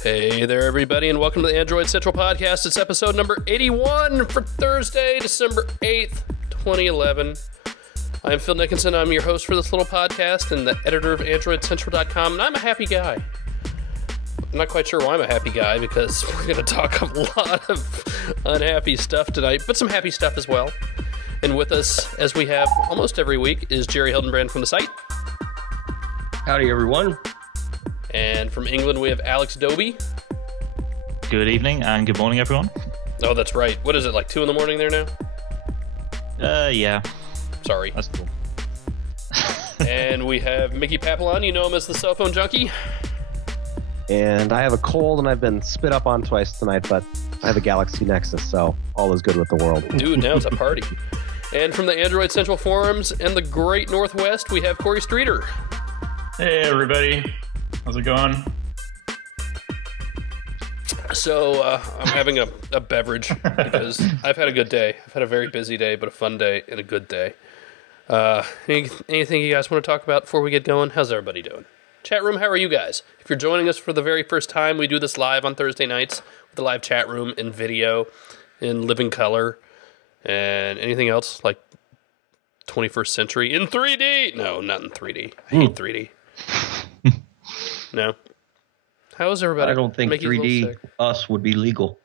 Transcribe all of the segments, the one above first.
Hey there, everybody, and welcome to the Android Central Podcast. It's episode number 81 for Thursday, December 8th, 2011. I'm Phil Nickinson. I'm your host for this little podcast and the editor of AndroidCentral.com, and I'm a happy guy. I'm not quite sure why I'm a happy guy, because we're going to talk a lot of unhappy stuff tonight, but some happy stuff as well. And with us, as we have almost every week, is Jerry Hildenbrand from the site. Howdy, everyone. And from England, we have Alex Doby. Good evening and good morning, everyone. Oh, that's right. What is it, like 2 in the morning there now? Yeah. Sorry. That's cool. And we have Mickey Papillon. You know him as the cell phone junkie. And I have a cold and I've been spit up on twice tonight, but I have a Galaxy Nexus, so all is good with the world. Dude, now it's a party. And from the Android Central Forums and the Great Northwest, we have Corey Streeter. Hey, everybody. How's it going? So, I'm having a beverage because I've had a good day. I've had a very busy day, but a fun day and a good day. Anything you guys want to talk about before we get going? How's everybody doing? Chat room, how are you guys? If you're joining us for the very first time, we do this live on Thursday nights with the live chat room in video, in living color, and anything else like 21st century in 3D. No, not in 3D. I hate 3D. No. How is everybody? I don't think 3D us would be legal.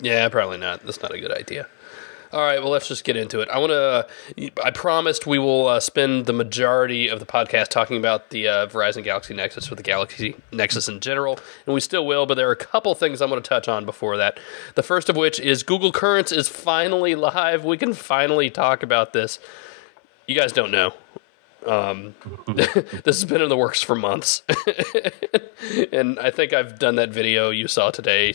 Yeah, probably not. That's not a good idea. All right, well, let's just get into it. I promised we will spend the majority of the podcast talking about the Verizon Galaxy Nexus or the Galaxy Nexus in general, and we still will, but there are a couple things I'm going to touch on before that. The first of which is Google Currents is finally live. We can finally talk about this. You guys don't know. This has been in the works for months. And I think I've done that video you saw today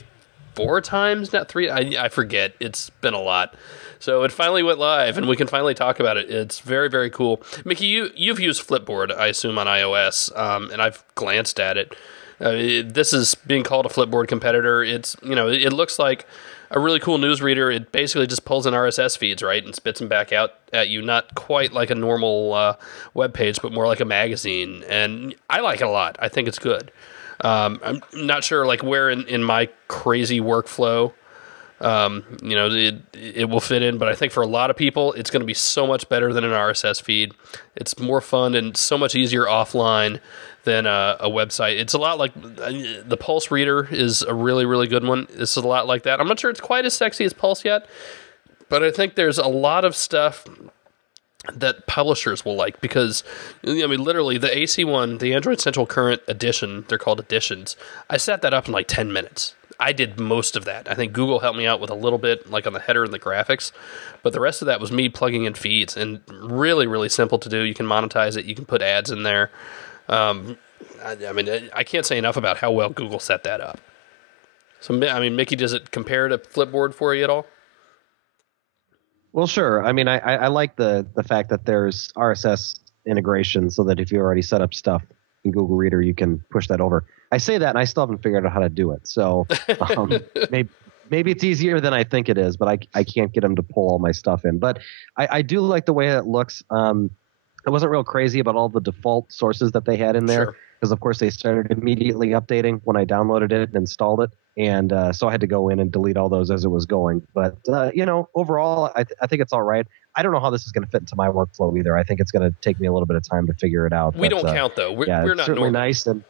4 times, not 3. I forget. It's been a lot. So it finally went live, and we can finally talk about it. It's very, very cool. Mickey, you've used Flipboard, I assume, on iOS, and I've glanced at it. This is being called a Flipboard competitor. It's, it looks like a really cool newsreader. It basically just pulls in RSS feeds, right, and spits them back out at you. Not quite like a normal web page, but more like a magazine. And I like it a lot. I think it's good. I'm not sure like where in my crazy workflow, it will fit in, but I think for a lot of people, it's going to be so much better than an RSS feed. It's more fun and so much easier offline than a website. It's a lot like the Pulse Reader is a really, really good one. This is a lot like that. I'm not sure it's quite as sexy as Pulse yet, but I think there's a lot of stuff that publishers will like because, literally the AC one, the Android Central Current Edition, they're called editions. I set that up in like 10 minutes. I did most of that. I think Google helped me out with a little bit, like on the header and the graphics, but the rest of that was me plugging in feeds, and really, really simple to do. You can monetize it. You can put ads in there. I can't say enough about how well Google set that up. So, Mickey, does it compare to Flipboard for you at all? Well, sure. I like the fact that there's RSS integration so that if you already set up stuff in Google Reader, you can push that over. I say that, and I still haven't figured out how to do it. So maybe it's easier than I think it is, but I can't get them to pull all my stuff in. But I do like the way it looks. I wasn't real crazy about all the default sources that they had in there because, of course, they started immediately updating when I downloaded it and installed it. And so I had to go in and delete all those as it was going. But, overall, I think it's all right. I don't know how this is going to fit into my workflow either. I think it's going to take me a little bit of time to figure it out. We don't count, though. We're not certainly normal. Nice. And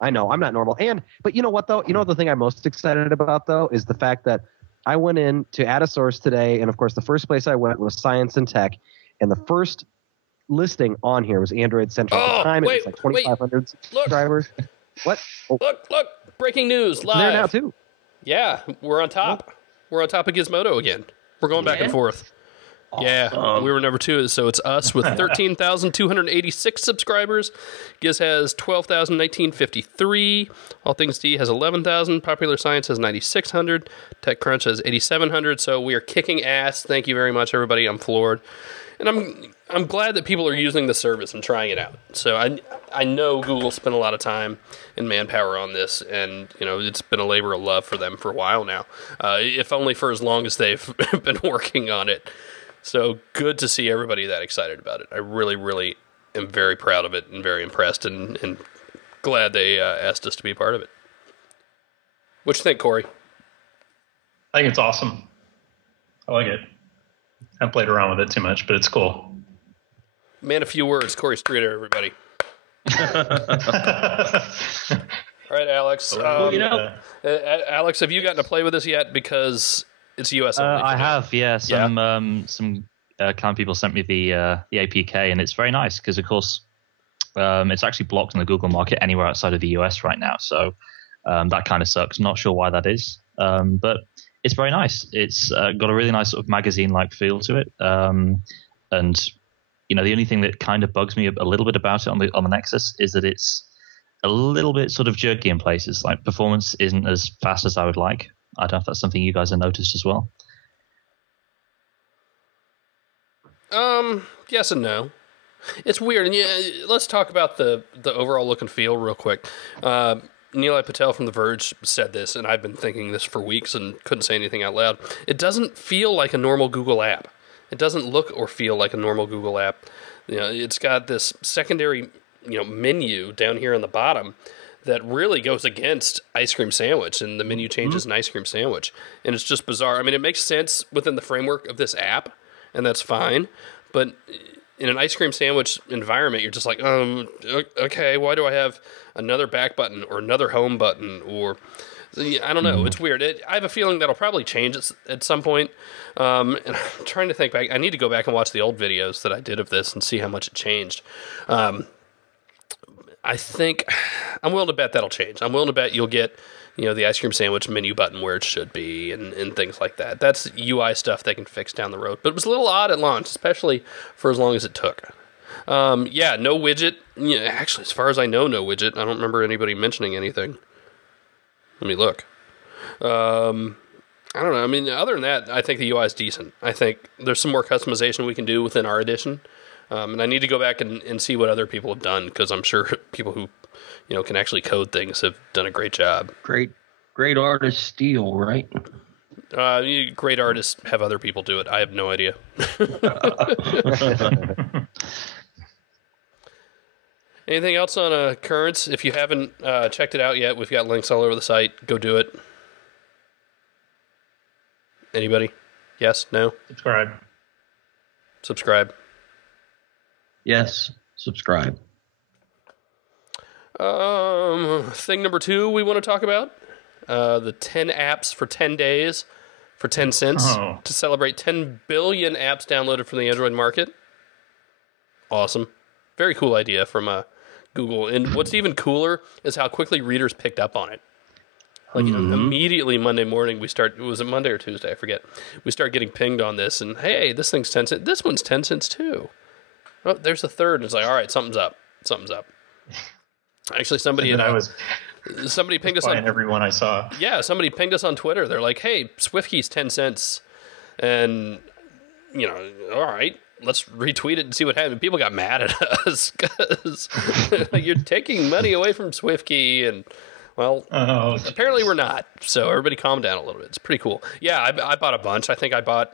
I know, I'm not normal. But you know what, though? You know the thing I'm most excited about, though, is the fact that I went in to add a source today. And, of course, the first place I went was Science and Tech. And the first listing on here was Android Central. At the time, it was like 2,500 subscribers. What? Oh. Look. Breaking news, live. There now, too. Yeah, we're on top. Oh. We're on top of Gizmodo again. We're going back and forth. Awesome. Yeah, we were number 2, so it's us with 13,286 subscribers. Giz has 12,1953. All Things D has 11,000. Popular Science has 9,600. TechCrunch has 8,700. So we are kicking ass. Thank you very much, everybody. I'm floored. And I'm glad that people are using the service and trying it out. So I know Google spent a lot of time and manpower on this, and it's been a labor of love for them for a while now, if only for as long as they've been working on it. So good to see everybody that excited about it. I really, really am very proud of it and very impressed and glad they asked us to be part of it. What you think, Corey? I think it's awesome. I like it. I haven't played around with it too much, but it's cool. Man, a few words. Corey Streeter, everybody. All right, Alex. Alex, have you gotten to play with this yet? Because it's US only. I have, yeah. Some kind people sent me the APK, and it's very nice because, of course, it's actually blocked in the Google market anywhere outside of the US right now. So that kind of sucks. Not sure why that is, but it's very nice. It's got a really nice sort of magazine-like feel to it, and the only thing that kind of bugs me a little bit about it on the Nexus is that it's a little bit sort of jerky in places. Like performance isn't as fast as I would like. I don't know if that's something you guys have noticed as well. Yes and no. It's weird. And yeah, let's talk about the overall look and feel real quick. Nilay Patel from The Verge said this, and I've been thinking this for weeks and couldn't say anything out loud. It doesn't feel like a normal Google app. It doesn't look or feel like a normal Google app. It's got this secondary, menu down here on the bottom that really goes against ice cream sandwich, and the menu changes an ice cream sandwich. And it's just bizarre. I mean, it makes sense within the framework of this app, and that's fine. But in an ice cream sandwich environment, you're just like, okay, why do I have another back button or another home button? Or, I don't know. It's weird. I have a feeling that'll probably change at some point. And I'm trying to think back. I need to go back and watch the old videos that I did of this and see how much it changed. I think I'm willing to bet that'll change. I'm willing to bet you'll get, the ice cream sandwich menu button where it should be and things like that. That's UI stuff they can fix down the road. But it was a little odd at launch, especially for as long as it took. No widget. Actually, as far as I know, no widget. I don't remember anybody mentioning anything. Let me look. I don't know. I mean, other than that, I think the UI is decent. I think there's some more customization we can do within our edition. And I need to go back and see what other people have done, because I'm sure people who, can actually code things have done a great job. Great artists steal, right? Great artists have other people do it. I have no idea. Anything else on Currents? If you haven't checked it out yet, we've got links all over the site. Go do it. Anybody? Yes? No? Subscribe. Yes, subscribe. Thing number 2 we want to talk about, the 10 apps for 10 days for 10 cents to celebrate 10 billion apps downloaded from the Android market. Awesome. Very cool idea from Google. And what's even cooler is how quickly readers picked up on it. Like immediately Monday morning, was it Monday or Tuesday? I forget. We start getting pinged on this, and hey, this thing's 10 cents. This one's 10 cents too. Oh, there's a third. And it's like, all right, something's up. Actually, somebody pinged us on everyone I saw. Yeah, somebody pinged us on Twitter. They're like, "Hey, SwiftKey's 10 cents," and all right, let's retweet it and see what happens. People got mad at us because you're taking money away from SwiftKey, and apparently we're not. So everybody, calm down a little bit. It's pretty cool. Yeah, I bought a bunch. I think I bought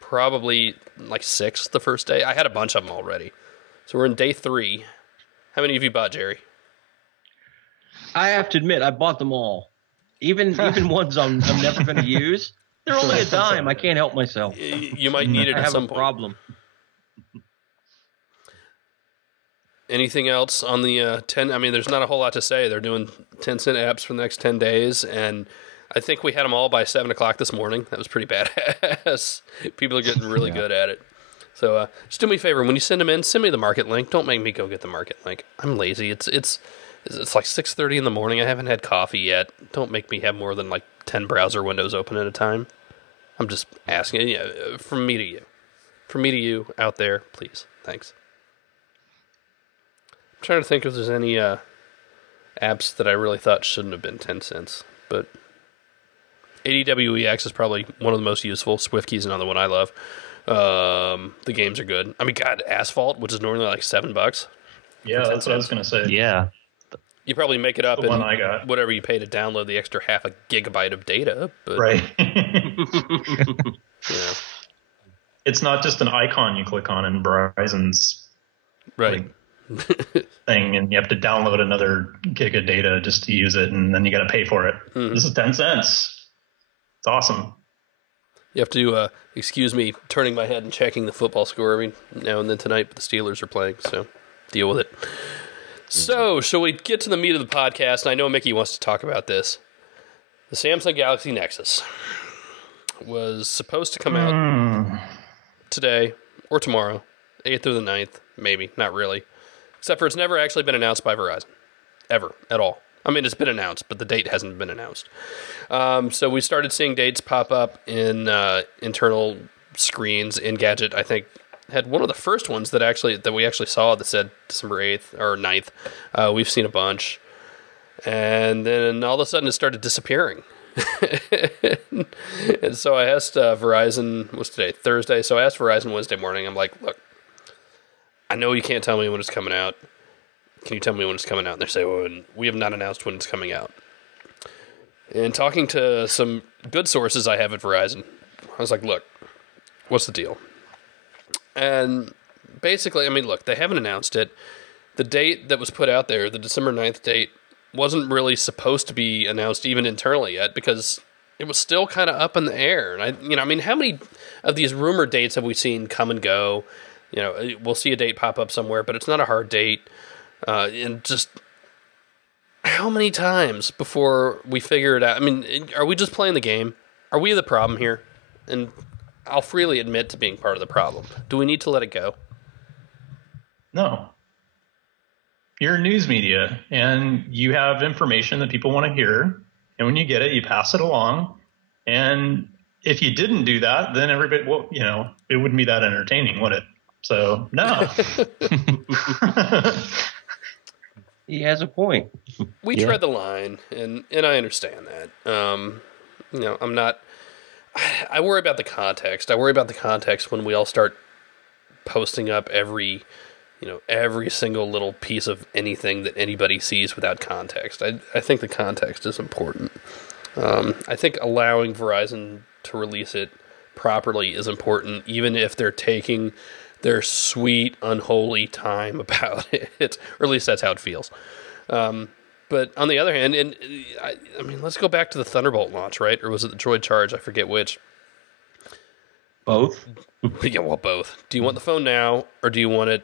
probably like 6 the first day. I had a bunch of them already. So we're in day 3. How many of you bought, Jerry? I have to admit, I bought them all. Even ones I'm never going to use. They're only a dime. I can't help myself. You might need it at some point. I have a problem. Anything else on the 10? I mean, there's not a whole lot to say. They're doing 10-cent apps for the next 10 days, and I think we had them all by 7 o'clock this morning. That was pretty badass. People are getting really good at it. So just do me a favor. When you send them in, send me the market link. Don't make me go get the market link. I'm lazy. It's like 6:30 in the morning. I haven't had coffee yet. Don't make me have more than like 10 browser windows open at a time. I'm just asking. From me to you. From me to you out there, please. Thanks. I'm trying to think if there's any apps that I really thought shouldn't have been 10 cents. But ADWEX is probably one of the most useful. SwiftKey is another one I love. The games are good. I mean, God, Asphalt, which is normally like $7. Yeah, that's what I was going to say. Yeah. You probably make it up in whatever you pay to download the extra half a gigabyte of data. But, right. Yeah. It's not just an icon you click on in Verizon's thing, and you have to download another gig of data just to use it, and then you got to pay for it. This is 10 cents. It's awesome. You have to excuse me turning my head and checking the football score every now and then tonight, but the Steelers are playing, so deal with it. So, shall we get to the meat of the podcast? And I know Mickey wants to talk about this. The Samsung Galaxy Nexus was supposed to come out today or tomorrow, 8th or the 9th, maybe, not really. Except for it's never actually been announced by Verizon, ever, at all. I mean, it's been announced, but the date hasn't been announced. So we started seeing dates pop up in internal screens. Engadget, I think, had one of the first ones that we actually saw that said December 8th or 9th. We've seen a bunch. And then all of a sudden it started disappearing. And so I asked Verizon, what's today? Thursday. So I asked Verizon Wednesday morning. I'm like, look, I know you can't tell me when it's coming out. Can you tell me when it's coming out? And they say, well, we have not announced when it's coming out. And talking to some good sources I have at Verizon, I was like, look, what's the deal? And basically, I mean, look, they haven't announced it. The date that was put out there, the December 9th date, wasn't really supposed to be announced even internally yet because it was still kind of up in the air. And I mean, how many of these rumored dates have we seen come and go? You know, we'll see a date pop up somewhere, but it's not a hard date. And just how many times before we figure it out? I mean, are we just playing the game? Are we the problem here? And I'll freely admit to being part of the problem. Do we need to let it go? No. You're news media, and you have information that people want to hear. And when you get it, you pass it along. And if you didn't do that, then everybody, well, you know, it wouldn't be that entertaining, would it? So, no. He has a point. We tread the line, and I understand that. You know, I'm not... I worry about the context. I worry about the context when we all start posting up every single little piece of anything that anybody sees without context. I think the context is important. I think allowing Verizon to release it properly is important, even if they're taking their sweet, unholy time about it, or at least that's how it feels. But on the other hand, and I mean, let's go back to the Thunderbolt launch, right? Or was it the Droid Charge? I forget which. Both? Yeah, well, both. Do you want the phone now, or do you want it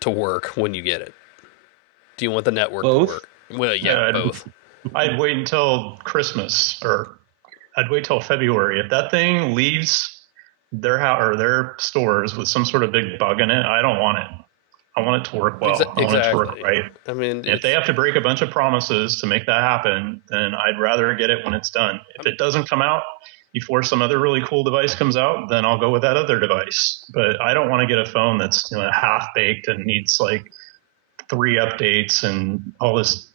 to work when you get it? Do you want the network to work? Well, yeah, both. I'd wait until Christmas, or I'd wait till February. If that thing leaves their house or their stores with some sort of big bug in it, I don't want it. I want it to work well. I want it to work right. I mean, if they have to break a bunch of promises to make that happen, then I'd rather get it when it's done. If it doesn't come out before some other really cool device comes out, then I'll go with that other device. But I don't want to get a phone that's, you know, half baked and needs like 3 updates and all this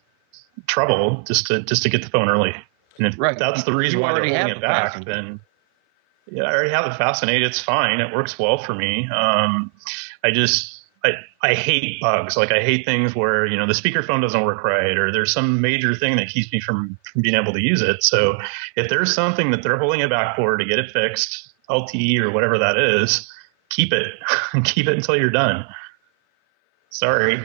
trouble just to get the phone early. And if that's the reason why they're holding it back, then yeah, I already have the Fascinate. It's fine. It works well for me. I hate bugs. Like I hate things where, you know, the speakerphone doesn't work right, or there's some major thing that keeps me from being able to use it. So if there's something that they're holding it back for to get it fixed, LTE or whatever that is, keep it. Keep it until you're done. Sorry.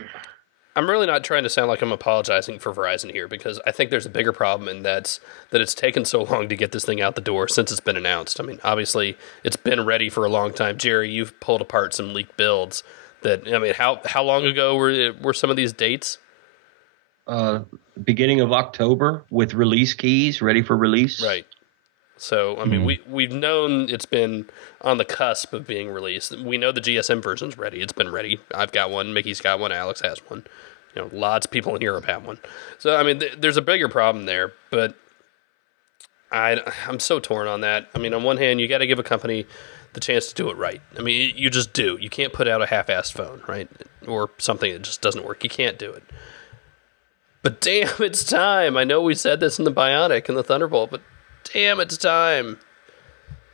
I'm really not trying to sound like I'm apologizing for Verizon here, because I think there's a bigger problem, and that's that it's taken so long to get this thing out the door since it's been announced. I mean, obviously, it's been ready for a long time. Jerry, you've pulled apart some leaked builds. How long ago were some of these dates? Beginning of October with release keys ready for release. Right. So, I mean, we've known it's been on the cusp of being released. We know the GSM version's ready. It's been ready. I've got one. Mickey's got one. Alex has one. You know, lots of people in Europe have one. So, I mean, there's a bigger problem there, but I'm so torn on that. I mean, on one hand, you got to give a company the chance to do it right. I mean, you just do. You can't put out a half-assed phone, right? Or something that just doesn't work. You can't do it. But damn, it's time. I know we said this in the Bionic and the Thunderbolt, but damn, it's time.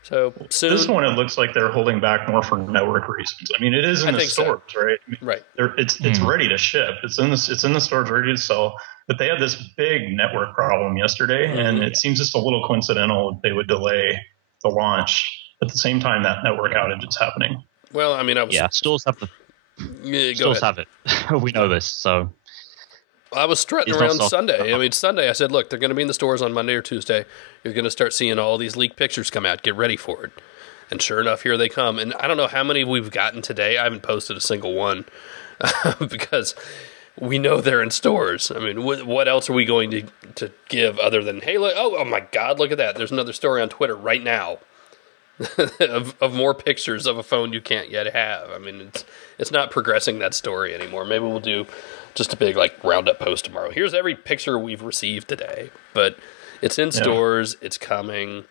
So soon. This one, it looks like they're holding back more for network reasons. I mean, it is in the stores, right? I mean, right. It's ready to ship. It's in the stores ready to sell. But they had this big network problem yesterday, and it seems just a little coincidental they would delay the launch at the same time that network outage is happening. Well, I mean, stores have it. we know this, so. I was strutting around Sunday. I mean, Sunday I said, look, they're going to be in the stores on Monday or Tuesday. You're going to start seeing all these leaked pictures come out. Get ready for it. And sure enough, here they come. And I don't know how many we've gotten today. I haven't posted a single one because we know they're in stores. I mean, what else are we going to give other than, hey, look, oh my God, look at that. There's another story on Twitter right now of more pictures of a phone you can't yet have. I mean, it's not progressing that story anymore. Maybe we'll do just a big roundup post tomorrow. Here's every picture we've received today, but it's in stores. It's coming.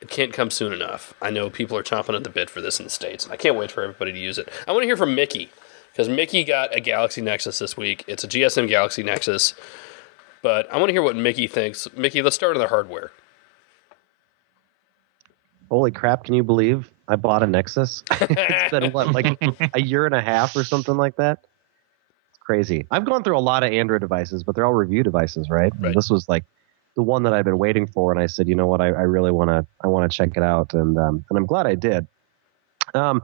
It can't come soon enough. I know people are chomping at the bit for this in the States, and I can't wait for everybody to use it. I want to hear from Mickey, because Mickey got a Galaxy Nexus this week. It's a GSM Galaxy Nexus, but I want to hear what Mickey thinks. Mickey, let's start on the hardware. Holy crap, can you believe I bought a Nexus? It's been, a year and a half or something like that? It's crazy. I've gone through a lot of Android devices, but they're all review devices, right? And this was the one that I've been waiting for, and I said, you know what, I really want to check it out, and I'm glad I did. On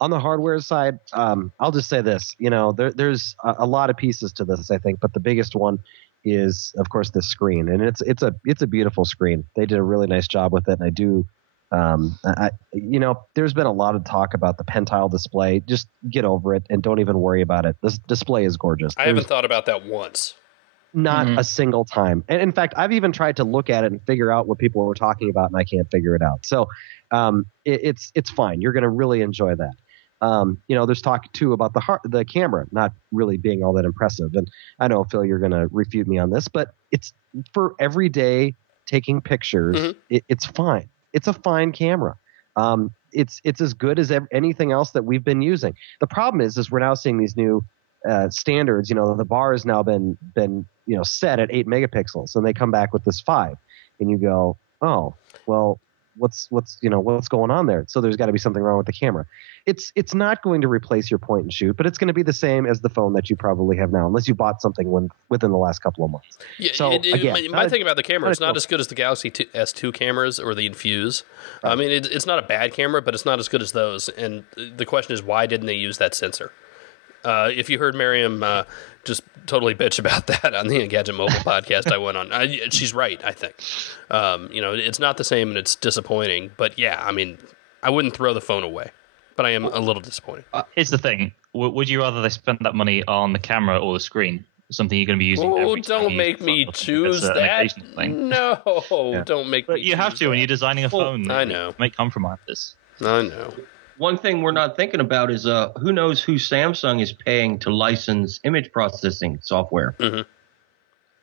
the hardware side, I'll just say this. There's a lot of pieces to this, I think, but the biggest one is, of course, this screen, and it's a beautiful screen. They did a really nice job with it, and I do. There's been a lot of talk about the Pentile display. Just get over it and don't even worry about it. This display is gorgeous. I haven't thought about that once. Not a single time. And in fact, I've even tried to look at it and figure out what people were talking about, and I can't figure it out. So it's fine. You're going to really enjoy that. There's talk too about the camera not really being all that impressive. And I know, Phil, you're going to refute me on this, but it's for everyday taking pictures. Mm-hmm. It's fine. It's a fine camera. It's as good as anything else that we've been using. The problem is we're now seeing these new standards. The bar has now been set at 8 megapixels, and they come back with this 5, and you go, oh, well, what's going on there? So there's got to be something wrong with the camera. It's not going to replace your point and shoot, but it's going to be the same as the phone that you probably have now, unless you bought something within the last couple of months. Yeah, so again, my thing about the camera, it's not as good as the Galaxy S2 cameras or the Infuse. Right. I mean, it's not a bad camera, but it's not as good as those. And the question is, why didn't they use that sensor? If you heard Miriam just totally bitch about that on the Engadget Mobile podcast I went on, she's right, I think. It's not the same and it's disappointing. But yeah, I mean, I wouldn't throw the phone away. But I am a little disappointed. Here's the thing. Would you rather they spend that money on the camera or the screen? Something you're going to be using every time. Don't make me choose that. No, don't make me choose that. But you have to when you're designing a phone. I know. Make compromises. I know. One thing we're not thinking about is who knows who Samsung is paying to license image processing software. Mm-hmm.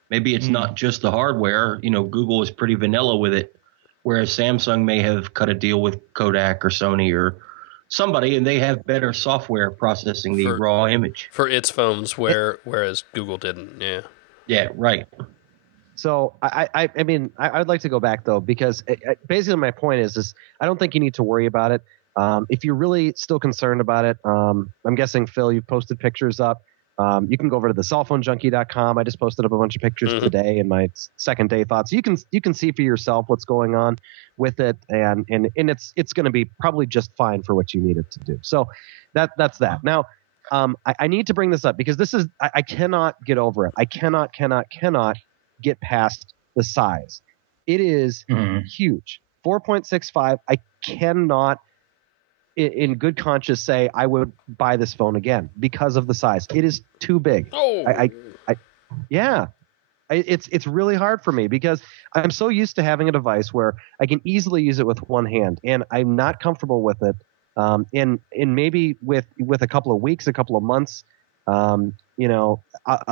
Maybe it's not just the hardware. Google is pretty vanilla with it, whereas Samsung may have cut a deal with Kodak or Sony or somebody, and they have better software processing the raw image for its phones, whereas Google didn't. Yeah. Yeah. Right. So I mean, I'd like to go back though, because basically my point is I don't think you need to worry about it. If you're really still concerned about it, I'm guessing, Phil, you've posted pictures up. You can go over to the cellphonejunkie.com. I just posted up a bunch of pictures today in my second day thoughts. You can see for yourself what's going on with it, and it's going to be probably just fine for what you need it to do. So that's that. Now, I need to bring this up because this is I cannot get over it. I cannot get past the size. It is huge. 4.65. I cannot, in good conscience, say I would buy this phone again because of the size. It is too big. Oh. It's really hard for me because I'm so used to having a device where I can easily use it with one hand, and I'm not comfortable with it. And maybe with a couple of weeks, a couple of months, I'll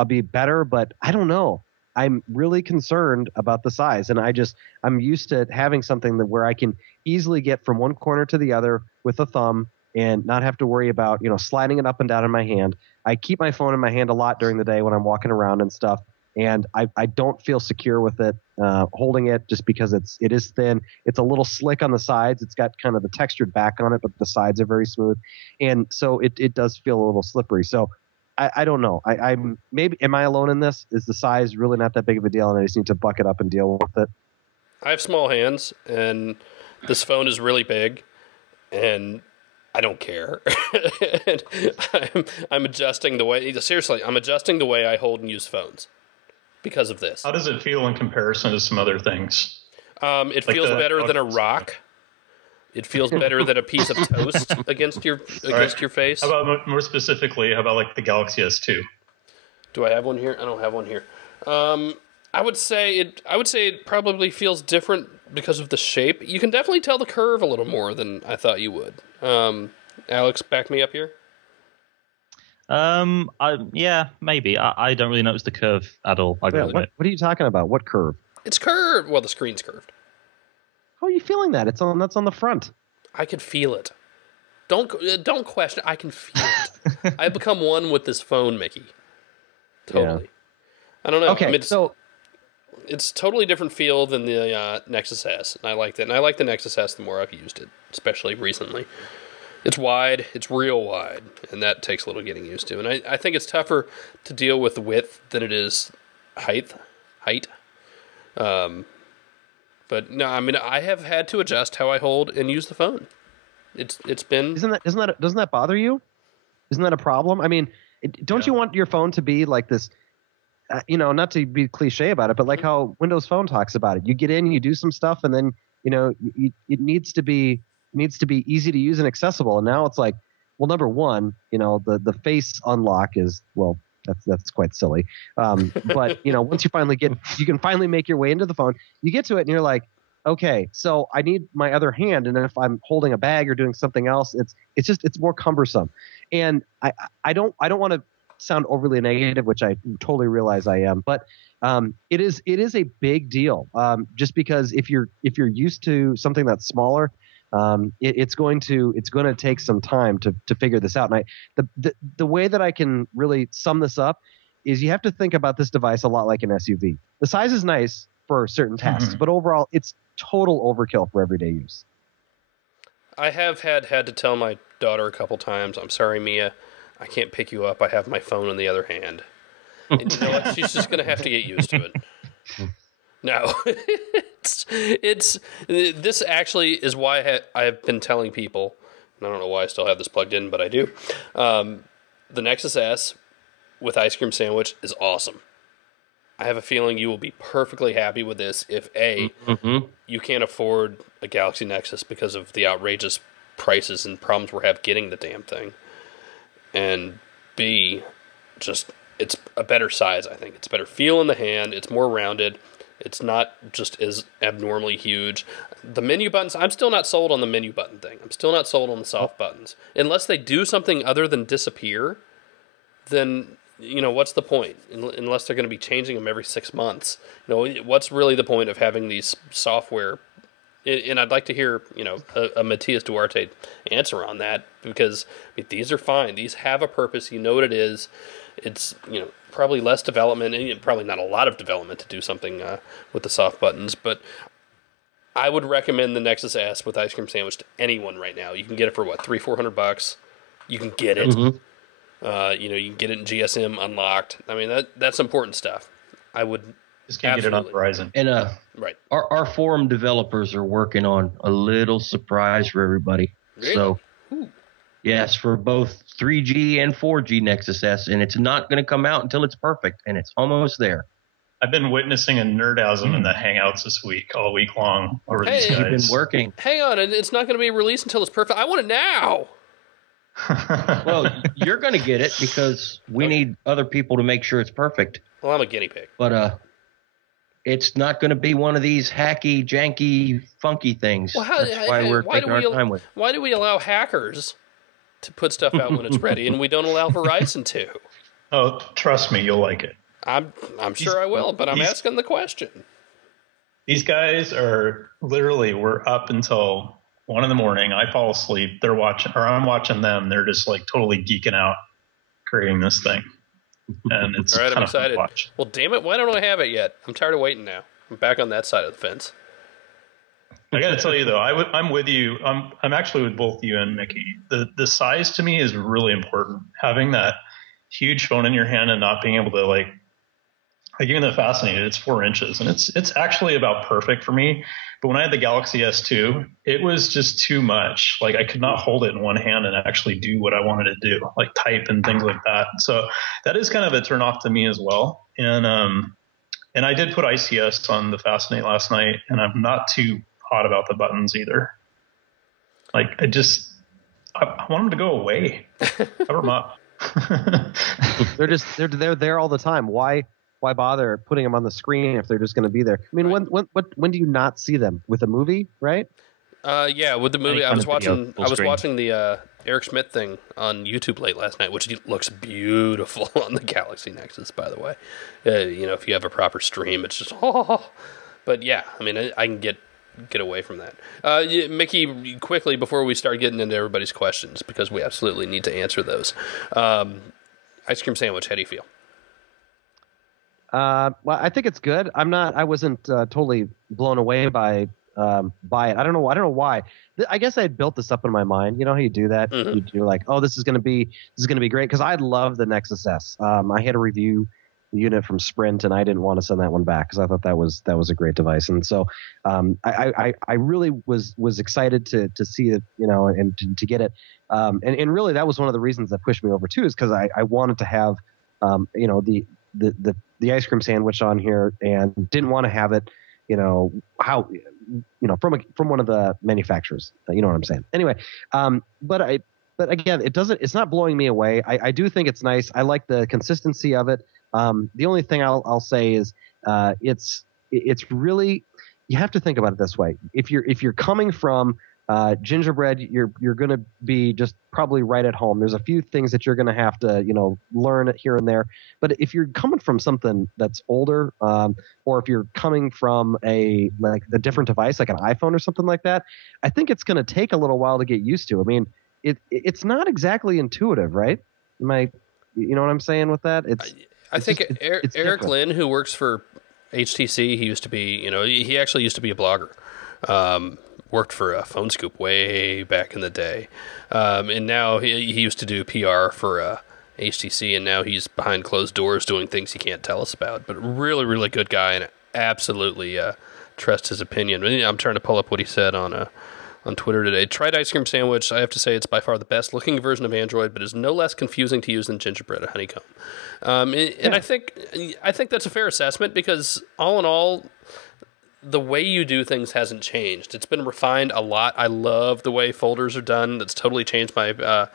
be better. But I don't know. I'm really concerned about the size, and I'm used to having something where I can easily get from one corner to the other with a thumb and not have to worry about, sliding it up and down in my hand. I keep my phone in my hand a lot during the day when I'm walking around and stuff, and I don't feel secure with it holding it just because it is thin. It's a little slick on the sides. It's got kind of the textured back on it, but the sides are very smooth, and so it does feel a little slippery. So I don't know. Am I alone in this? Is the size really not that big of a deal, and I just need to buck it up and deal with it? I have small hands, and this phone is really big, and I don't care. And I'm adjusting the way. Seriously, I'm adjusting the way I hold and use phones because of this. How does it feel in comparison to some other things? It like feels better than a rock. It feels better than a piece of toast against your face. How about more specifically? How about like the Galaxy S2? Do I have one here? I don't have one here. I would say it probably feels different because of the shape. You can definitely tell the curve a little more than I thought you would. Alex, back me up here. Yeah, maybe. I don't really notice the curve at all. What are you talking about? What curve? It's curved. Well, the screen's curved. How are you feeling that? That's on the front. I can feel it. Don't question. I can feel it. I've become one with this phone, Mickey. Totally. Yeah. I don't know. Okay, it's totally different feel than the Nexus S, and I like that. And I like the Nexus S the more I've used it, especially recently. It's wide. It's real wide, and that takes a little getting used to. And I think it's tougher to deal with width than it is height. But no, I mean, I have had to adjust how I hold and use the phone. It's been doesn't that bother you? Isn't that a problem? I mean, don't you want your phone to be like this? Not to be cliche about it, but like how Windows Phone talks about it. You get in, you do some stuff, and then it needs to be easy to use and accessible. And now it's like, well, number one, the face unlock is, well, that's quite silly. But once you can finally make your way into the phone, you get to it and you're like, okay, so I need my other hand. And then if I'm holding a bag or doing something else, it's more cumbersome. And I don't want to sound overly negative, which I totally realize I am, but it is a big deal. Just because if you're used to something that's smaller, it's going to take some time to figure this out. And the way that I can really sum this up is you have to think about this device a lot like an SUV. The size is nice for certain tasks, but overall it's total overkill for everyday use. I have had to tell my daughter a couple times, I'm sorry, Mia, I can't pick you up. I have my phone in the other hand. And you know what? She's just going to have to get used to it. No, this actually is why I have been telling people, and I don't know why I still have this plugged in, but I do. The Nexus S with ice cream sandwich is awesome. I have a feeling you will be perfectly happy with this if you can't afford a Galaxy Nexus because of the outrageous prices and problems we have getting the damn thing, and B, just it's a better size. I think it's a better feel in the hand. It's more rounded. It's not just as abnormally huge. The menu buttons, I'm still not sold on the menu button thing. I'm still not sold on the soft buttons. Unless they do something other than disappear, then, what's the point? Unless they're going to be changing them every 6 months. What's really the point of having these software? And I'd like to hear, a Matias Duarte answer on that, because these are fine. These have a purpose. You know what it is. It's, probably less development, and probably not a lot of development to do something with the soft buttons, but I would recommend the Nexus S with ice cream sandwich to anyone right now. You can get it for what, $300-$400? You can get it. You can get it in GSM unlocked. I mean, that's important stuff. I would just can't get it on Verizon. And right. Our forum developers are working on a little surprise for everybody. Really? So yes, for both 3G and 4G Nexus S, and it's not going to come out until it's perfect, and it's almost there. I've been witnessing a nerdasm in the Hangouts this week, all week long, over these guys. You've been working. Hang on, it's not going to be released until it's perfect. I want it now. Well, you're going to get it because we need other people to make sure it's perfect. Well, I'm a guinea pig. But it's not going to be one of these hacky, janky, funky things. Well, that's why we're taking our time with it. Why do we allow hackers to put stuff out when it's ready, and we don't allow Verizon to? Oh, trust me, you'll like it. I'm sure I will, but I'm asking the question. These guys we're up until 1 a.m. I fall asleep. They're watching, or I'm watching them. They're just like totally geeking out creating this thing. And it's all right, I'm excited. excited. Well, damn it, why don't I have it yet? I'm tired of waiting now. I'm back on that side of the fence. I got to tell you though, I'm with you. I'm actually with both you and Mickey. The size to me is really important. Having that huge phone in your hand and not being able to Like even the Fascinated, it's 4 inches, and it's actually about perfect for me. But when I had the Galaxy S2, it was just too much. Like I could not hold it in one hand and actually do what I wanted to do, like type and things like that. So that is kind of a turn off to me as well. And I did put ICS on the Fascinate last night, and I'm not too hot about the buttons either. Like I want them to go away. Cover them up. they're there all the time. Why bother putting them on the screen if they're just going to be there? I mean, right. when do you not see them? With a movie, right? Yeah, with the movie, I was watching the Eric Schmidt thing on YouTube late last night, which looks beautiful on the Galaxy Nexus, by the way. If you have a proper stream, it's just But yeah, I mean, I can get away from that. Mickey, quickly before we start getting into everybody's questions, because we absolutely need to answer those. Ice cream sandwich, how do you feel? Well, I think it's good. I wasn't totally blown away by it. I don't know why. I guess I had built this up in my mind. You know how you do that? Mm-hmm. You're like, oh, this is going to be great, because I love the Nexus S. I had a review unit from Sprint, and I didn't want to send that one back because I thought that was a great device. And so I really was excited to see it, and to get it. And really that was one of the reasons that pushed me over too, is because I wanted to have the ice cream sandwich on here, and didn't want to have it from one of the manufacturers. You know what I'm saying? Anyway, but again, it's not blowing me away. I do think it's nice. I like the consistency of it. The only thing I'll say is it's really, you have to think about it this way. If you're coming from gingerbread, you're going to be just probably right at home. There's a few things that you're going to have to learn here and there. But if you're coming from something that's older, or if you're coming from a different device like an iPhone or something like that, I think it's going to take a little while to get used to. I mean, it's not exactly intuitive, right? You know what I'm saying with that? I think Eric Lynn, who works for HTC, he used to be, he actually used to be a blogger. Worked for Phone Scoop way back in the day. And now he used to do PR for HTC, and now he's behind closed doors doing things he can't tell us about. But really, really good guy, and absolutely trust his opinion. I'm trying to pull up what he said on Twitter today. Tried ice cream sandwich. I have to say it's by far the best looking version of Android, but is no less confusing to use than gingerbread or honeycomb. And I think that's a fair assessment, because all in all, the way you do things hasn't changed. It's been refined a lot. I love the way folders are done. That's totally changed my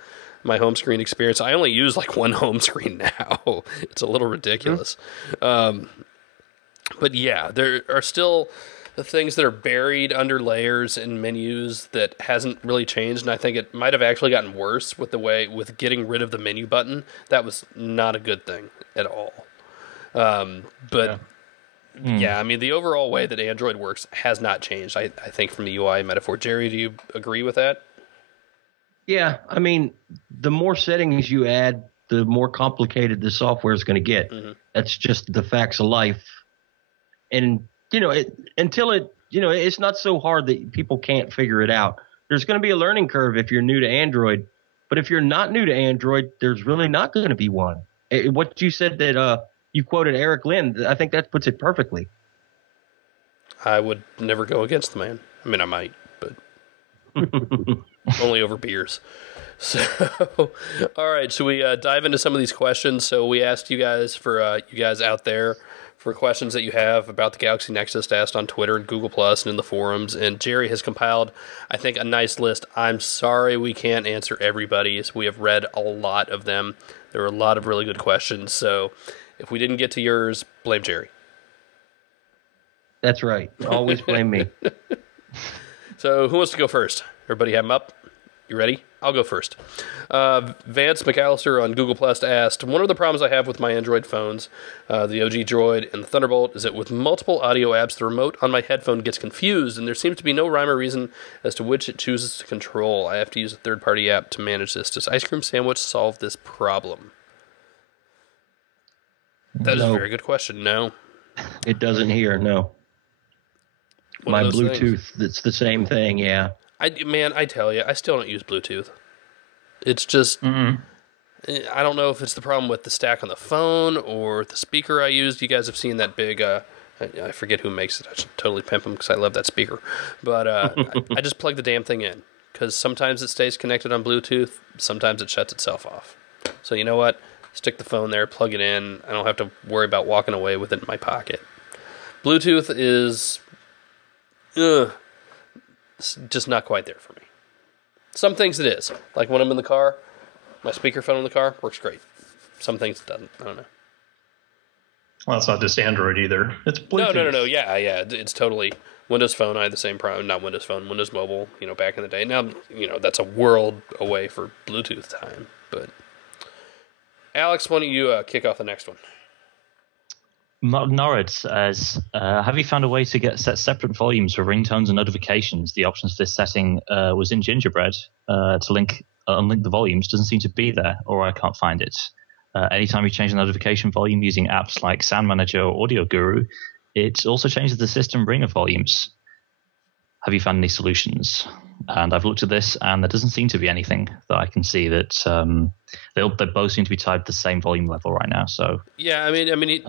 my home screen experience. I only use like one home screen now. It's a little ridiculous. But yeah, there are still the things that are buried under layers and menus that hasn't really changed, and I think it might have actually gotten worse with getting rid of the menu button. That was not a good thing at all. Yeah, I mean, the overall way that Android works has not changed, I think, from the UI metaphor. Jerry, do you agree with that? Yeah, I mean, the more settings you add, the more complicated the software is going to get. Mm-hmm. That's just the facts of life. And it's not so hard that people can't figure it out. There's going to be a learning curve if you're new to Android, but if you're not new to Android, there's really not going to be one. What you said that you quoted Eric Lynn, I think that puts it perfectly. I would never go against the man. I mean, I might, but only over beers. So, all right, so we dive into some of these questions. So we asked you guys you guys out there for questions that you have about the Galaxy Nexus asked on Twitter and Google Plus and in the forums. And Jerry has compiled, I think, a nice list. I'm sorry we can't answer everybody's. We have read a lot of them. There were a lot of really good questions. So if we didn't get to yours, blame Jerry. That's right. Always blame me. So who wants to go first? Everybody have them up? You ready? I'll go first. Vance McAllister on Google Plus asked, one of the problems I have with my Android phones, the OG Droid and the Thunderbolt, is that with multiple audio apps, the remote on my headphone gets confused, and there seems to be no rhyme or reason as to which it chooses to control. I have to use a third-party app to manage this. Does Ice Cream Sandwich solve this problem? That is a very good question. No. It doesn't hear, no. My Bluetooth, it's the same thing, yeah. I tell you, I still don't use Bluetooth. It's just, I don't know if it's the problem with the stack on the phone or the speaker I used. You guys have seen that big, I forget who makes it. I should totally pimp them because I love that speaker. But I just plug the damn thing in because sometimes it stays connected on Bluetooth. Sometimes it shuts itself off. So you know what? Stick the phone there, plug it in. I don't have to worry about walking away with it in my pocket. Bluetooth is just not quite there for me. Some things it is. Like when I'm in the car, my speakerphone in the car works great. Some things it doesn't. I don't know. Well, it's not just Android either. It's Bluetooth. No. Yeah. It's totally Windows Phone. I had the same problem. Not Windows Phone, Windows Mobile. Back in the day. Now, that's a world away for Bluetooth time. But Alex, why don't you kick off the next one? Norrid says, have you found a way to set separate volumes for ringtones and notifications? The options for this setting was in Gingerbread. To unlink the volumes doesn't seem to be there, or I can't find it. Anytime you change the notification volume using apps like Sound Manager or Audio Guru, it also changes the system ringer volumes. Have you found any solutions? And I've looked at this, and there doesn't seem to be anything that I can see that they both seem to be tied to the same volume level right now. So yeah, I mean,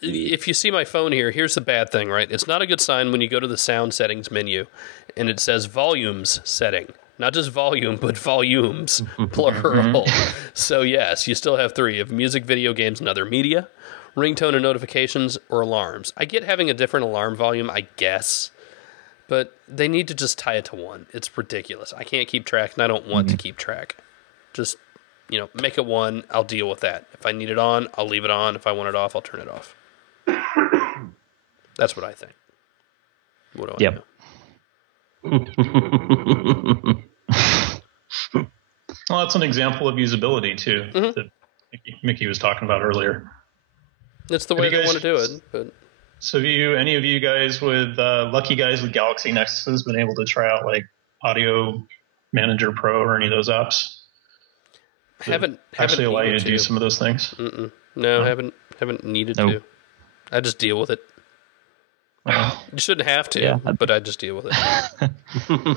if you see my phone here, here's the bad thing, right? It's not a good sign when you go to the sound settings menu, and it says volumes setting, not just volume, but volumes, plural. So yes, you still have 3 of music, video games, and other media, ringtone and notifications, or alarms. I get having a different alarm volume, I guess. But they need to just tie it to 1. It's ridiculous. I can't keep track, and I don't want to keep track. Just, make it 1. I'll deal with that. If I need it on, I'll leave it on. If I want it off, I'll turn it off. That's what I think. What do I know? Well, that's an example of usability, too, that Mickey was talking about earlier. It's the way they want to do it, but... So have any of you guys with lucky guys with Galaxy Nexus been able to try out like Audio Manager Pro or any of those apps? Haven't allow you to do some of those things? No, haven't needed to. I just deal with it. You shouldn't have to, but I just deal with it.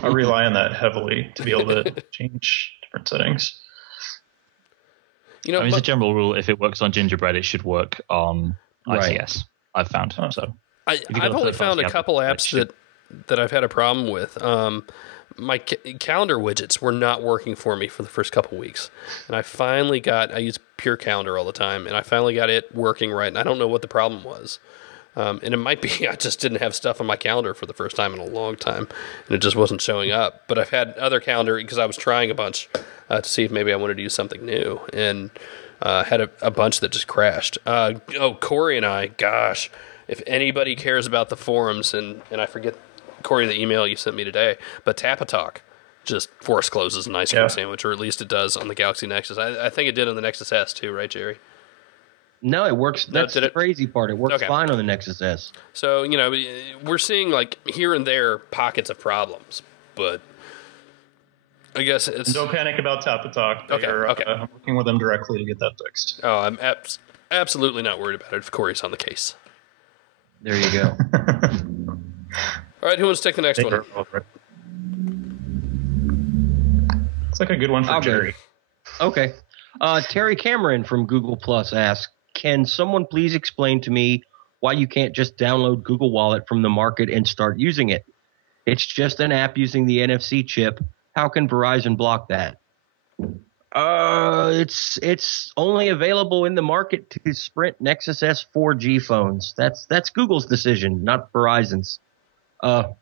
I rely on that heavily to be able to change different settings. As a general rule, if it works on Gingerbread, it should work on ICS. I've found. So I've only found a couple apps that I've had a problem with. My calendar widgets were not working for me for the first couple weeks, and I use Pure Calendar all the time, and I finally got it working right. And I don't know what the problem was, and it might be I just didn't have stuff on my calendar for the first time in a long time, and it just wasn't showing up. But I've had other calendar because I was trying a bunch to see if maybe I wanted to use something new, and had a bunch that just crashed. Corey and I, gosh, if anybody cares about the forums, and I forget, Corey, the email you sent me today, but Tapatalk just force closes an ice cream sandwich, or at least it does on the Galaxy Nexus. I think it did on the Nexus S too, right, Jerry? No, it works. That's the crazy part. It works fine on the Nexus S. So, we're seeing like here and there pockets of problems, but I guess it's... Don't panic about Tapatalk. Okay. I'm working with them directly to get that fixed. Oh, I'm absolutely not worried about it if Corey's on the case. There you go. All right, who wants to take the next one? It's like a good one for Jerry. Okay. Terry Cameron from Google Plus asks, can someone please explain to me why you can't just download Google Wallet from the market and start using it? It's just an app using the NFC chip. How can Verizon block that? It's only available in the market to Sprint Nexus S 4G phones. That's Google's decision, not Verizon's. I'm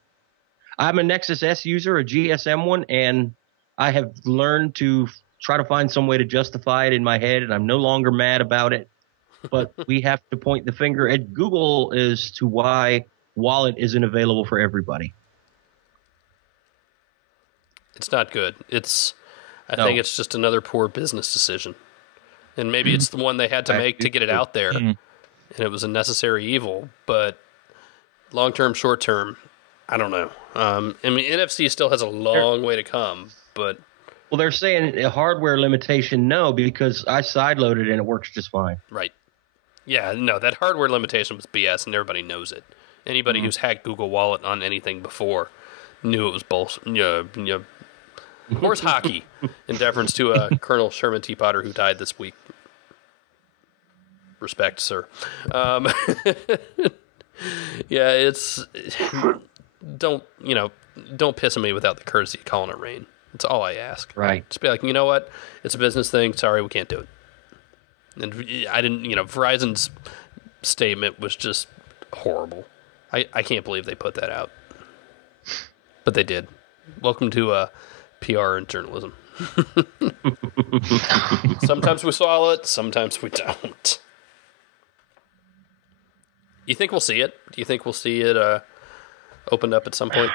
a Nexus S user, a GSM one, and I have learned to try to find some way to justify it in my head, and I'm no longer mad about it. But we have to point the finger at Google as to why Wallet isn't available for everybody. It's not good. I think it's just another poor business decision. And maybe it's the one they had to make to get it out there. And it was a necessary evil. But long-term, short-term, I don't know. NFC still has a long way to come. But well, they're saying a hardware limitation, no, because I sideloaded and it works just fine. Right. Yeah, no, that hardware limitation was BS, and everybody knows it. Anybody who's hacked Google Wallet on anything before knew it was bullshit. Horse hockey, in deference to Colonel Sherman T. Potter, who died this week. Respect, sir. Yeah, it's don't piss on me without the courtesy of calling it rain. That's all I ask. Right. Just be like, you know what? It's a business thing. Sorry, we can't do it. And I didn't. Verizon's statement was just horrible. I can't believe they put that out, but they did. Welcome to PR and journalism. Sometimes we swallow it. Sometimes we don't. You think we'll see it? Do you think we'll see it opened up at some point?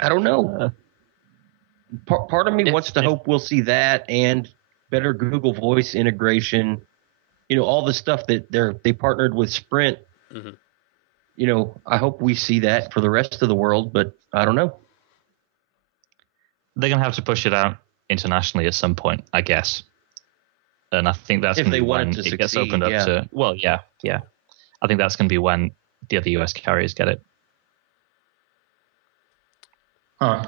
I don't know. Part of me wants to hope we'll see that and better Google Voice integration. All the stuff that they partnered with Sprint. Mm-hmm. I hope we see that for the rest of the world, but I don't know. They're going to have to push it out internationally at some point, I guess. And I think that's going to be when it gets opened up to... Well, yeah. I think that's going to be when the other US carriers get it. Huh.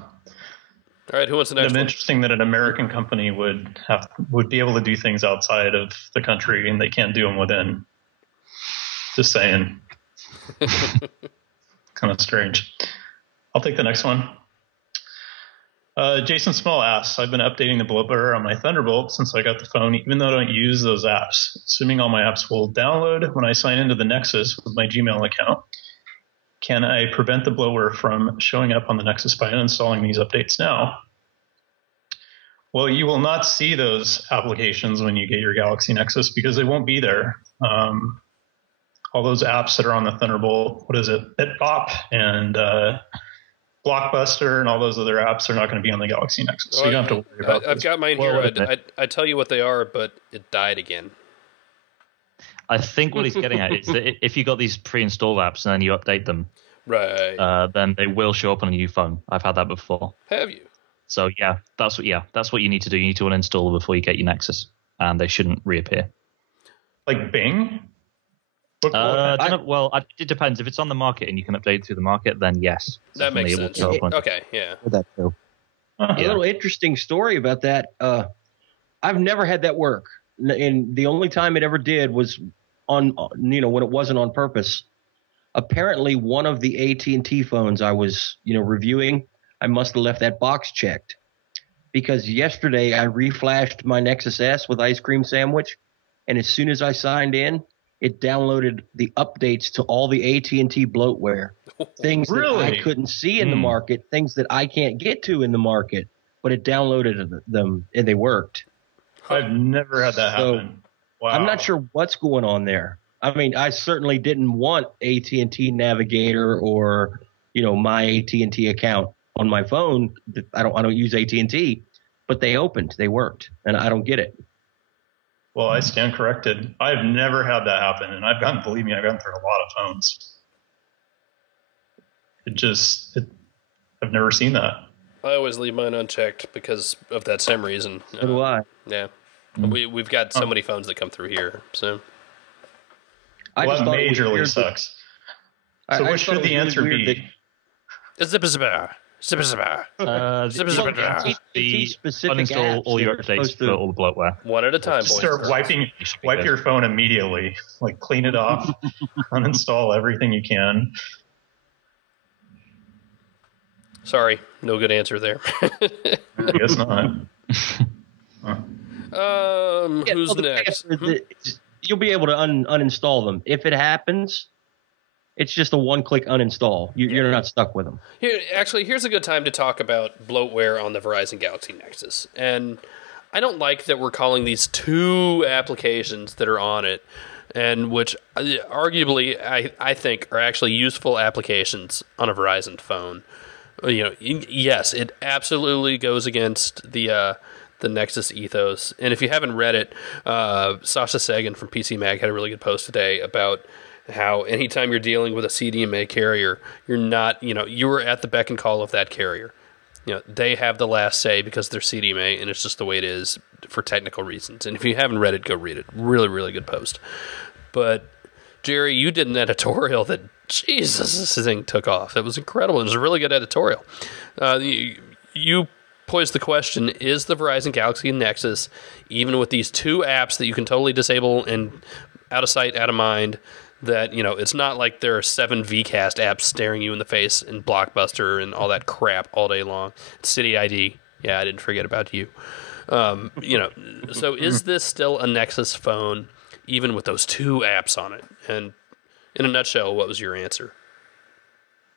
All right, who wants the next one? It's interesting that an American company would be able to do things outside of the country and they can't do them within. Just saying. Kind of strange. I'll take the next one. Jason Small asks, I've been updating the bloatware on my Thunderbolt since I got the phone, even though I don't use those apps. Assuming all my apps will download when I sign into the Nexus with my Gmail account, can I prevent the bloatware from showing up on the Nexus by uninstalling these updates now? Well, you will not see those applications when you get your Galaxy Nexus because they won't be there. All those apps that are on the Thunderbolt, what is it, BitBop and Blockbuster and all those other apps are not going to be on the Galaxy Nexus. So you don't have to worry about I've got mine here. I tell you what they are, but it died again. I think what he's getting at is that if you got these pre-installed apps and then you update them, right, then they will show up on a new phone. I've had that before. Have you? So that's what you need to do. You need to uninstall them before you get your Nexus, and they shouldn't reappear. Like Bing? It depends. If it's on the market and you can update through the market, then yes. That makes sense. Okay, yeah. That too. A little interesting story about that. I've never had that work, and the only time it ever did was on when it wasn't on purpose. Apparently, one of the AT&T phones I was reviewing, I must have left that box checked because yesterday I reflashed my Nexus S with ice cream sandwich, and as soon as I signed in, it downloaded the updates to all the AT&T bloatware, things that I couldn't see in the market, things that I can't get to in the market, but it downloaded them and they worked. I've never had that happen. Wow. I'm not sure what's going on there. I mean, I certainly didn't want AT&T Navigator or my AT&T account on my phone. I don't use AT&T, but they opened, they worked, and I don't get it. Well, I stand corrected. I've never had that happen, and I've gone through a lot of phones. I've never seen that. I always leave mine unchecked because of that same reason. So do I. Yeah. We've got so many phones that come through here, so. That majorly sucks. So what should the answer be? Uninstall all your updates for all the bloatware. One at a time, boys. Start wipe your phone immediately. Like clean it off, uninstall everything you can. Sorry, no good answer there. I guess not. Who's next? You'll be able to uninstall them. If it happens, it's just a one-click uninstall. You're not stuck with them. Here's a good time to talk about bloatware on the Verizon Galaxy Nexus. And I don't like that we're calling these two applications that are on it, and which arguably I think are actually useful applications on a Verizon phone. Yes, it absolutely goes against the Nexus ethos. And if you haven't read it, Sasha Sagan from PC Mag had a really good post today about how anytime you're dealing with a CDMA carrier, you're not, you're at the beck and call of that carrier. They have the last say because they're CDMA, and it's just the way it is for technical reasons. And if you haven't read it, go read it. Really, really good post. But Jerry, you did an editorial that, Jesus, this thing took off. It was incredible. It was a really good editorial. You pose the question, is the Verizon Galaxy Nexus, even with these 2 apps that you can totally disable and out of sight, out of mind, that, it's not like there are 7 VCast apps staring you in the face and Blockbuster and all that crap all day long. City ID. Yeah, I didn't forget about you. So is this still a Nexus phone, even with those 2 apps on it? And in a nutshell, what was your answer?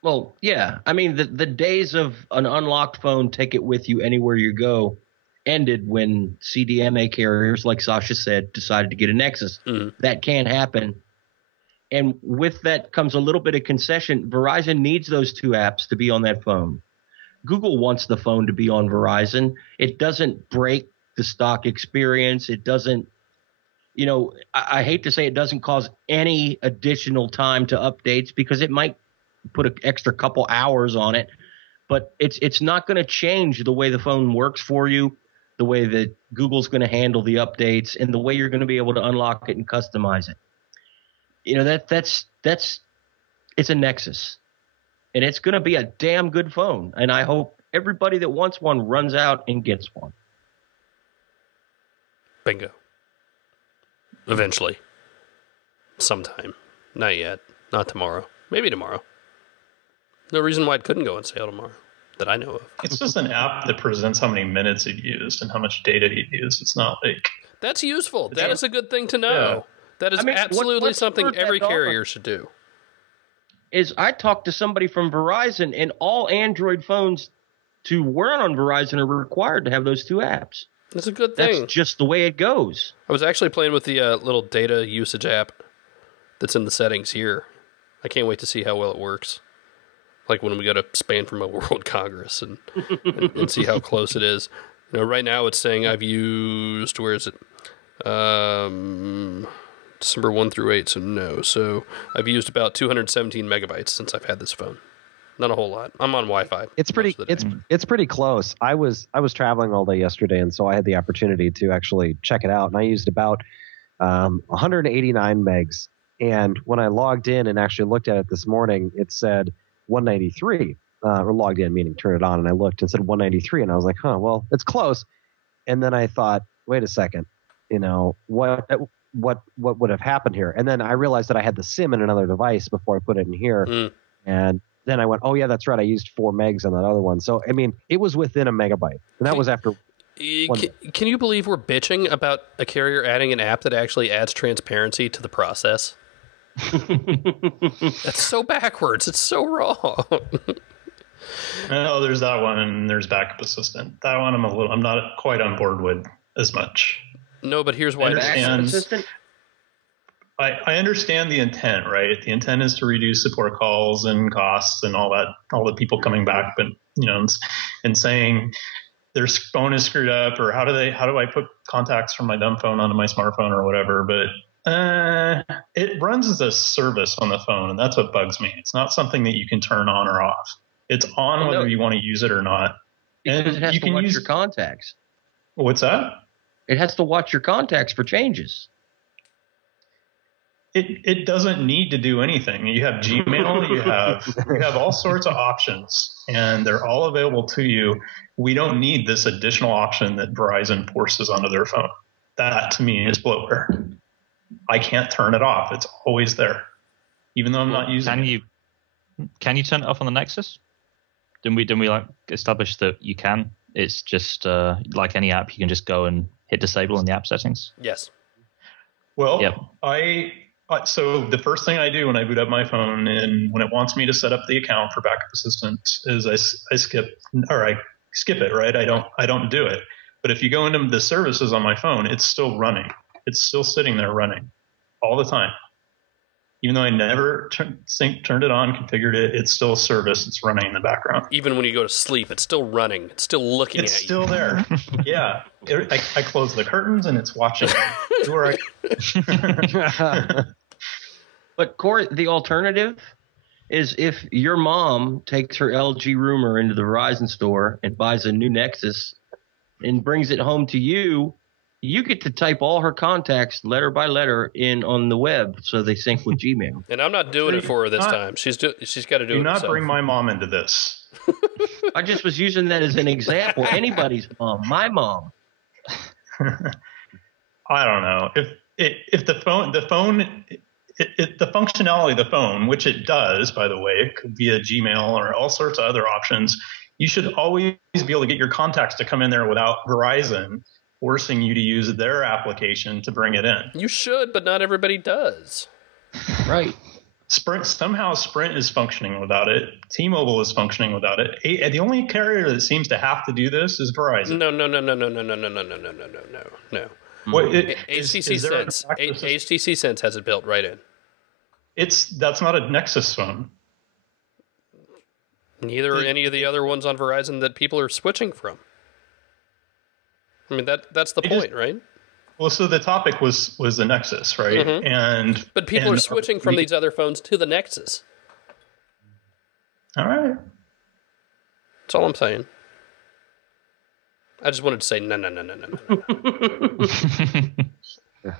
Well, yeah. I mean, the days of an unlocked phone, take it with you anywhere you go, ended when CDMA carriers, like Sasha said, decided to get a Nexus. Mm-hmm. That can't happen. And with that comes a little bit of concession. Verizon needs those 2 apps to be on that phone. Google wants the phone to be on Verizon. It doesn't break the stock experience. It doesn't, I hate to say it doesn't cause any additional time to updates because it might put an extra couple hours on it, but it's not going to change the way the phone works for you, the way that Google's going to handle the updates, and the way you're going to be able to unlock it and customize it. It's a Nexus, and it's going to be a damn good phone. And I hope everybody that wants one runs out and gets one. Bingo. Eventually. Sometime. Not yet. Not tomorrow. Maybe tomorrow. No reason why it couldn't go on sale tomorrow that I know of. It's just an app that presents how many minutes it used and how much data it used. It's not like... That's useful. That is a good thing to know. Yeah. That is absolutely something every carrier should do. Is I talked to somebody from Verizon, and all Android phones to run on Verizon are required to have those 2 apps. That's a good thing. That's just the way it goes. I was actually playing with the little data usage app that's in the settings here. I can't wait to see how well it works. Like when we go to Spain for Mobile World Congress and see how close it is. Right now it's saying I've used, where is it? December 1 through 8, so no. So I've used about 217 megabytes since I've had this phone. Not a whole lot. I'm on Wi-Fi. It's pretty close. I was traveling all day yesterday, and so I had the opportunity to actually check it out, and I used about 189 megs. And when I logged in and actually looked at it this morning, it said 193. Or logged in, meaning turn it on, and I looked and said 193, and I was like, well, it's close. And then I thought, wait a second, what would have happened here? And then I realized that I had the SIM in another device before I put it in here, and then I went, oh yeah, that's right, I used 4 megs on that other one. So I mean, it was within a megabyte, and that was after. Can you believe we're bitching about a carrier adding an app that actually adds transparency to the process? That's so backwards. It's so wrong. Oh, there's that one, and there's Backup Assistant. That one I'm not quite on board with as much. No, but here's why. I understand the intent, right? The intent is to reduce support calls and costs and all that, all the people coming back, but and saying their phone is screwed up, or how do I put contacts from my dumb phone onto my smartphone or whatever? But it runs as a service on the phone, and that's what bugs me. It's not something that you can turn on or off. It's on whether you want to use it or not. Because it has to watch your contacts. What's that? It has to watch your contacts for changes. It doesn't need to do anything. You have Gmail, you have all sorts of options, and they're all available to you. We don't need this additional option that Verizon forces onto their phone. That to me is bloatware. I can't turn it off. It's always there, even though I'm not using it. Can you turn it off on the Nexus? Didn't we establish that you can? It's just like any app, you can just go and hit disable in the app settings. Yes. Well, yep. So the first thing I do when I boot up my phone and when it wants me to set up the account for Backup Assistant is I skip it, right? I don't do it. But if you go into the services on my phone, it's still running. It's still sitting there running all the time. Even though I never turned it on, configured it, it's still a service. It's running in the background. Even when you go to sleep, it's still running. It's still looking at you. It's still there. Yeah. I close the curtains and it's watching. But Corey, the alternative is if your mom takes her LG Roomer into the Verizon store and buys a new Nexus and brings it home to you, you get to type all her contacts letter by letter in on the web so they sync with Gmail. And I'm not doing it for her this time. She's got to do it herself. Do not bring my mom into this. I just was using that as an example. Anybody's mom, my mom. I don't know if the functionality of the phone, which it does, by the way, it could be a Gmail or all sorts of other options. You should always be able to get your contacts to come in there without Verizon forcing you to use their application to bring it in. You should, but not everybody does. Right. Sprint is functioning without it. T-Mobile is functioning without it. The only carrier that seems to have to do this is Verizon. No. What, HTC Sense has it built right in. That's not a Nexus phone. Neither are any of the other ones on Verizon that people are switching from. I mean, that's the point, right? Well, so the topic was the Nexus, right? Mm-hmm. But people are switching from these other phones to the Nexus. All right. That's all I'm saying. I just wanted to say no. I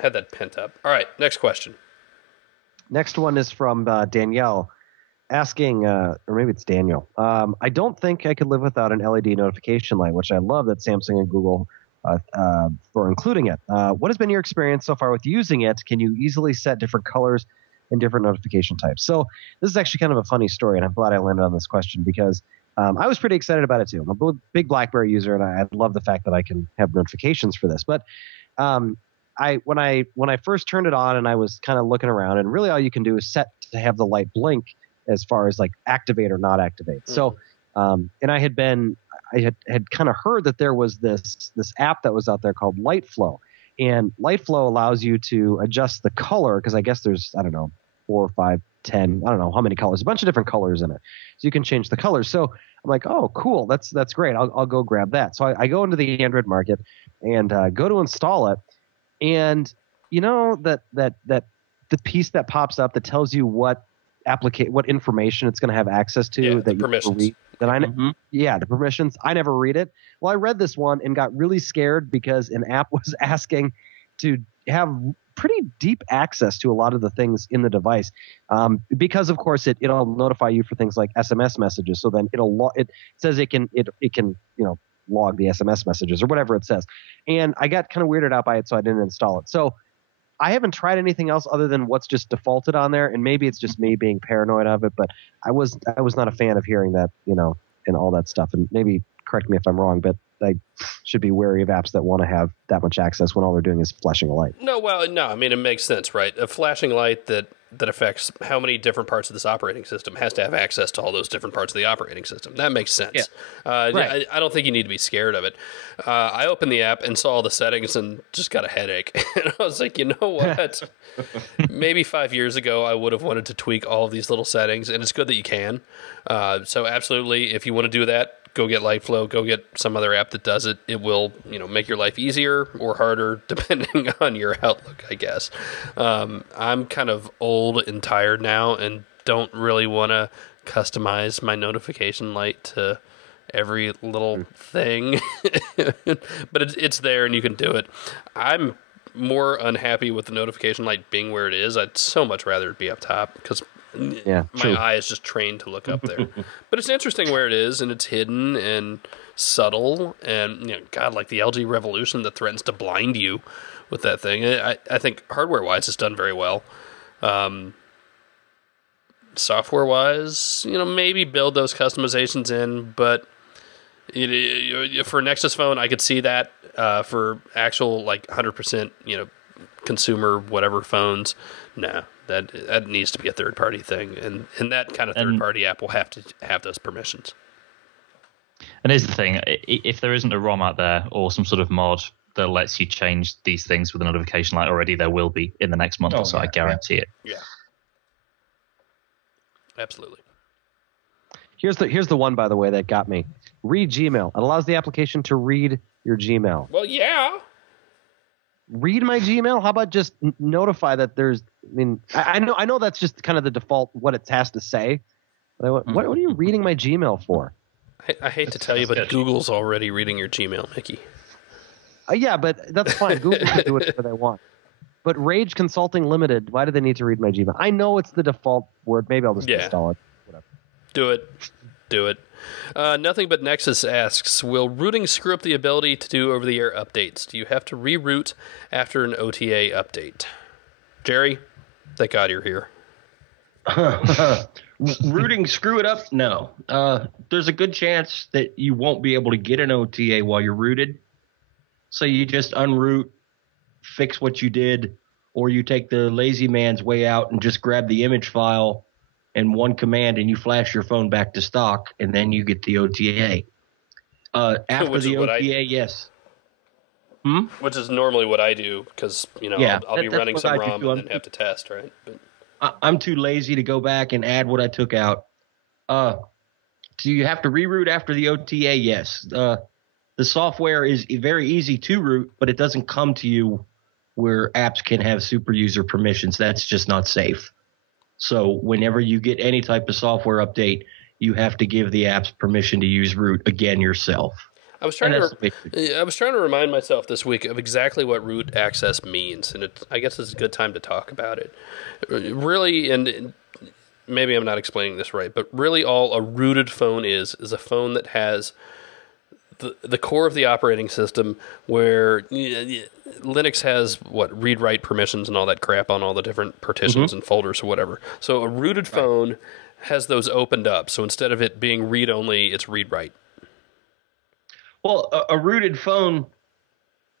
had that pent up. All right, next question. Next one is from Danielle, asking, or maybe it's Daniel. I don't think I could live without an LED notification light, which I love that Samsung and Google for including it. What has been your experience so far with using it? Can you easily set different colors and different notification types? So this is actually kind of a funny story, and I'm glad I landed on this question because I was pretty excited about it too. I'm a big BlackBerry user, and I love the fact that I can have notifications for this. But when I first turned it on and I was kind of looking around, and really all you can do is set to have the light blink as far as like activate or not activate. So and I had kind of heard that there was this app that was out there called LightFlow, and LightFlow allows you to adjust the color because I guess there's 4, 5, 10, I don't know how many colors, a bunch of different colors in it. So you can change the colors. So I'm like, oh, cool. That's great. I'll go grab that. So I go into the Android market and go to install it. And you know that the piece that pops up that tells you what information it's going to have access to, that permissions. The permissions. I never read it. Well, I read this one and got really scared because an app was asking to have pretty deep access to a lot of the things in the device, because of course it'll notify you for things like SMS messages. So then it says it can log the SMS messages or whatever it says. And I got kind of weirded out by it, so I didn't install it. So I haven't tried anything else other than what's just defaulted on there, and maybe it's just me being paranoid of it. But I was not a fan of hearing that, and all that stuff. And maybe correct me if I'm wrong, but I should be wary of apps that want to have that much access when all they're doing is flashing a light. No, I mean, it makes sense, right? A flashing light that affects how many different parts of this operating system has to have access to all those different parts of the operating system. That makes sense. Yeah. Right. I don't think you need to be scared of it. I opened the app and saw all the settings and just got a headache. And I was like, you know what? Maybe 5 years ago, I would have wanted to tweak all of these little settings, and it's good that you can. So absolutely, if you want to do that, go get LightFlow, go get some other app that does it. It will, make your life easier or harder depending on your outlook, I guess. I'm kind of old and tired now and don't really want to customize my notification light to every little thing. But it's there and you can do it. I'm more unhappy with the notification light being where it is. I'd so much rather it be up top because my eye is just trained to look up there. But it's interesting where it is, and it's hidden and subtle, and like the LG Revolution that threatens to blind you with that thing. I think hardware-wise it's done very well. Software-wise, maybe build those customizations in, but for a Nexus phone, I could see that. For actual 100%, consumer whatever phones, no. That needs to be a third-party thing, and that kind of third-party app will have to have those permissions. And here's the thing: if there isn't a ROM out there or some sort of mod that lets you change these things with a notification light already, there will be in the next month or so. I guarantee it. Yeah, absolutely. Here's the one, by the way, that got me. Read Gmail. It allows the application to read your Gmail. Well, yeah. Read my Gmail? How about just notify that there's? I mean, I know that's just kind of the default what it has to say. But what are you reading my Gmail for? I hate to tell you, but Google's already reading your Gmail, Mickey. Yeah, but that's fine. Google can do whatever they want. But Rage Consulting Limited, why do they need to read my Gmail? I know it's the default word. Maybe I'll just install it. Whatever. Do it. do it. Nothing But Nexus asks, will rooting screw up the ability to do over-the-air updates? Do you have to reroute after an OTA update? Jerry, thank God you're here. Rooting screw it up? No. There's a good chance that you won't be able to get an OTA while you're rooted. So you just unroot, fix what you did, or you take the lazy man's way out and just grab the image file and one command and you flash your phone back to stock and then you get the OTA. After the OTA, yes. Which is normally what I do because, I'll be running some ROM and then have to test, right? But I'm too lazy to go back and add what I took out. Do you have to reroute after the OTA? Yes. The software is very easy to root, but it doesn't come to you where apps can have super user permissions. That's just not safe. So whenever you get any type of software update, you have to give the apps permission to use root again yourself. I was trying to remind myself this week of exactly what root access means, and I guess it's a good time to talk about it. Really, and maybe I'm not explaining this right, but really all a rooted phone is a phone that has the core of the operating system where Linux has read-write permissions and all that crap on all the different partitions and folders or whatever. So a rooted phone has those opened up. So instead of it being read-only, it's read-write. Well, a rooted phone,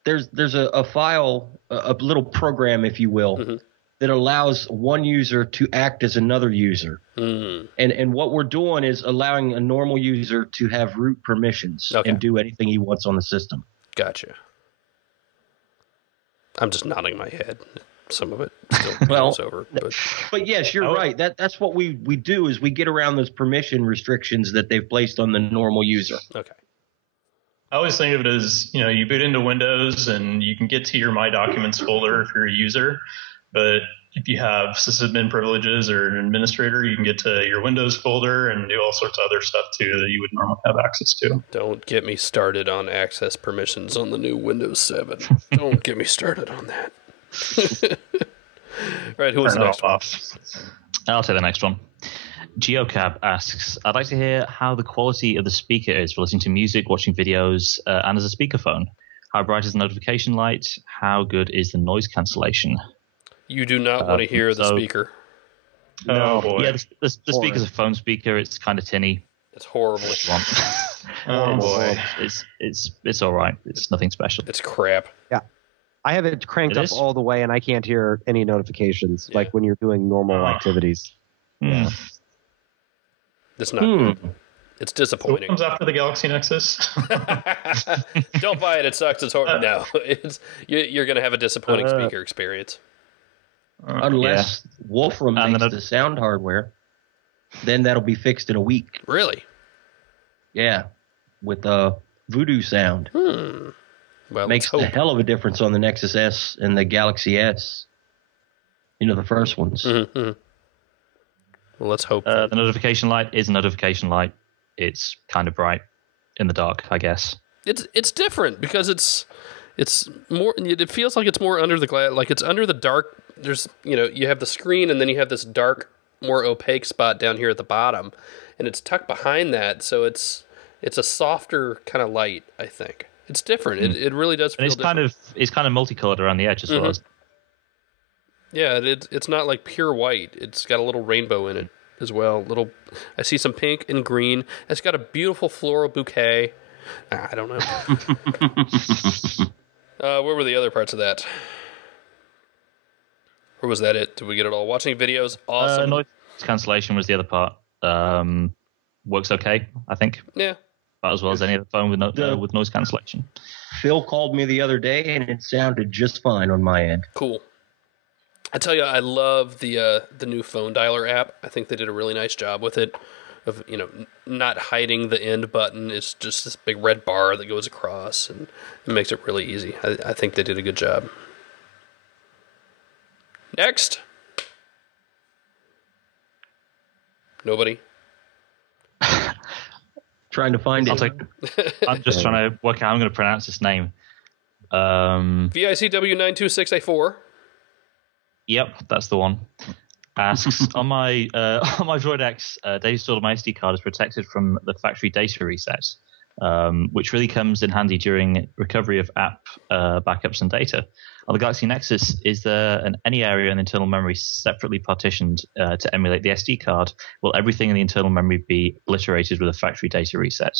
there's a file, a little program, if you will, that allows one user to act as another user. And what we're doing is allowing a normal user to have root permissions and do anything he wants on the system. Gotcha. I'm just nodding my head. Some of it still goes over. But yes, you're right. That's what we do is we get around those permission restrictions that they've placed on the normal user. Okay. I always think of it as, you boot into Windows and you can get to your My Documents folder if you're a user. But if you have sysadmin privileges or an administrator, you can get to your Windows folder and do all sorts of other stuff too that you would normally have access to. Don't get me started on access permissions on the new Windows 7. Don't get me started on that. Right, who was the next one? I'll take the next one. Geocab asks, I'd like to hear how the quality of the speaker is for listening to music, watching videos, and as a speakerphone. How bright is the notification light? How good is the noise cancellation? You do not want to hear the speaker. Oh, boy. Yeah, the speaker's a phone speaker. It's kind of tinny. It's horrible. Oh, boy. It's all right. It's nothing special. It's crap. Yeah. I have it cranked up all the way, and I can't hear any notifications, like when you're doing normal activities. Yeah. It's not good. It's disappointing. So what comes after the Galaxy Nexus? Don't buy it. It sucks. It's horrible. No, you're going to have a disappointing speaker experience. Unless Wolfram makes the sound hardware, then that'll be fixed in a week. Really? Yeah, with Voodoo sound. Well, makes a hell of a difference on the Nexus S and the Galaxy S. The first ones. Well, let's hope. The notification light is a notification light. It's kind of bright in the dark, I guess. It's different because it's more. It feels like it's more under the glass, like it's under the dark. There's you have the screen and then you have this dark, more opaque spot down here at the bottom, and it's tucked behind that, so it's a softer kind of light. I think it's different. It really does feel different. It's kind of multicolored around the edge as well. Yeah, it's not like pure white. It's got a little rainbow in it as well. I see some pink and green. It's got a beautiful floral bouquet. I don't know. Where were the other parts of that? Or was that it? Did we get it all? Watching videos, awesome. Noise cancellation was the other part. Works okay, I think. Yeah. About as well as any other phone with noise cancellation. Phil called me the other day, and it sounded just fine on my end. Cool. I tell you, I love the new phone dialer app. I think they did a really nice job with it, of not hiding the end button. It's just this big red bar that goes across, and it makes it really easy. I think they did a good job. Next. Nobody. Trying to find it. I'm just trying to work out how I'm going to pronounce this name. VICW926A4. Yep, that's the one. asks on my Droid X, data stored on my SD card is protected from the factory data reset, which really comes in handy during recovery of app backups and data. On the Galaxy Nexus, is there any area in the internal memory separately partitioned to emulate the SD card? Will everything in the internal memory be obliterated with a factory data reset?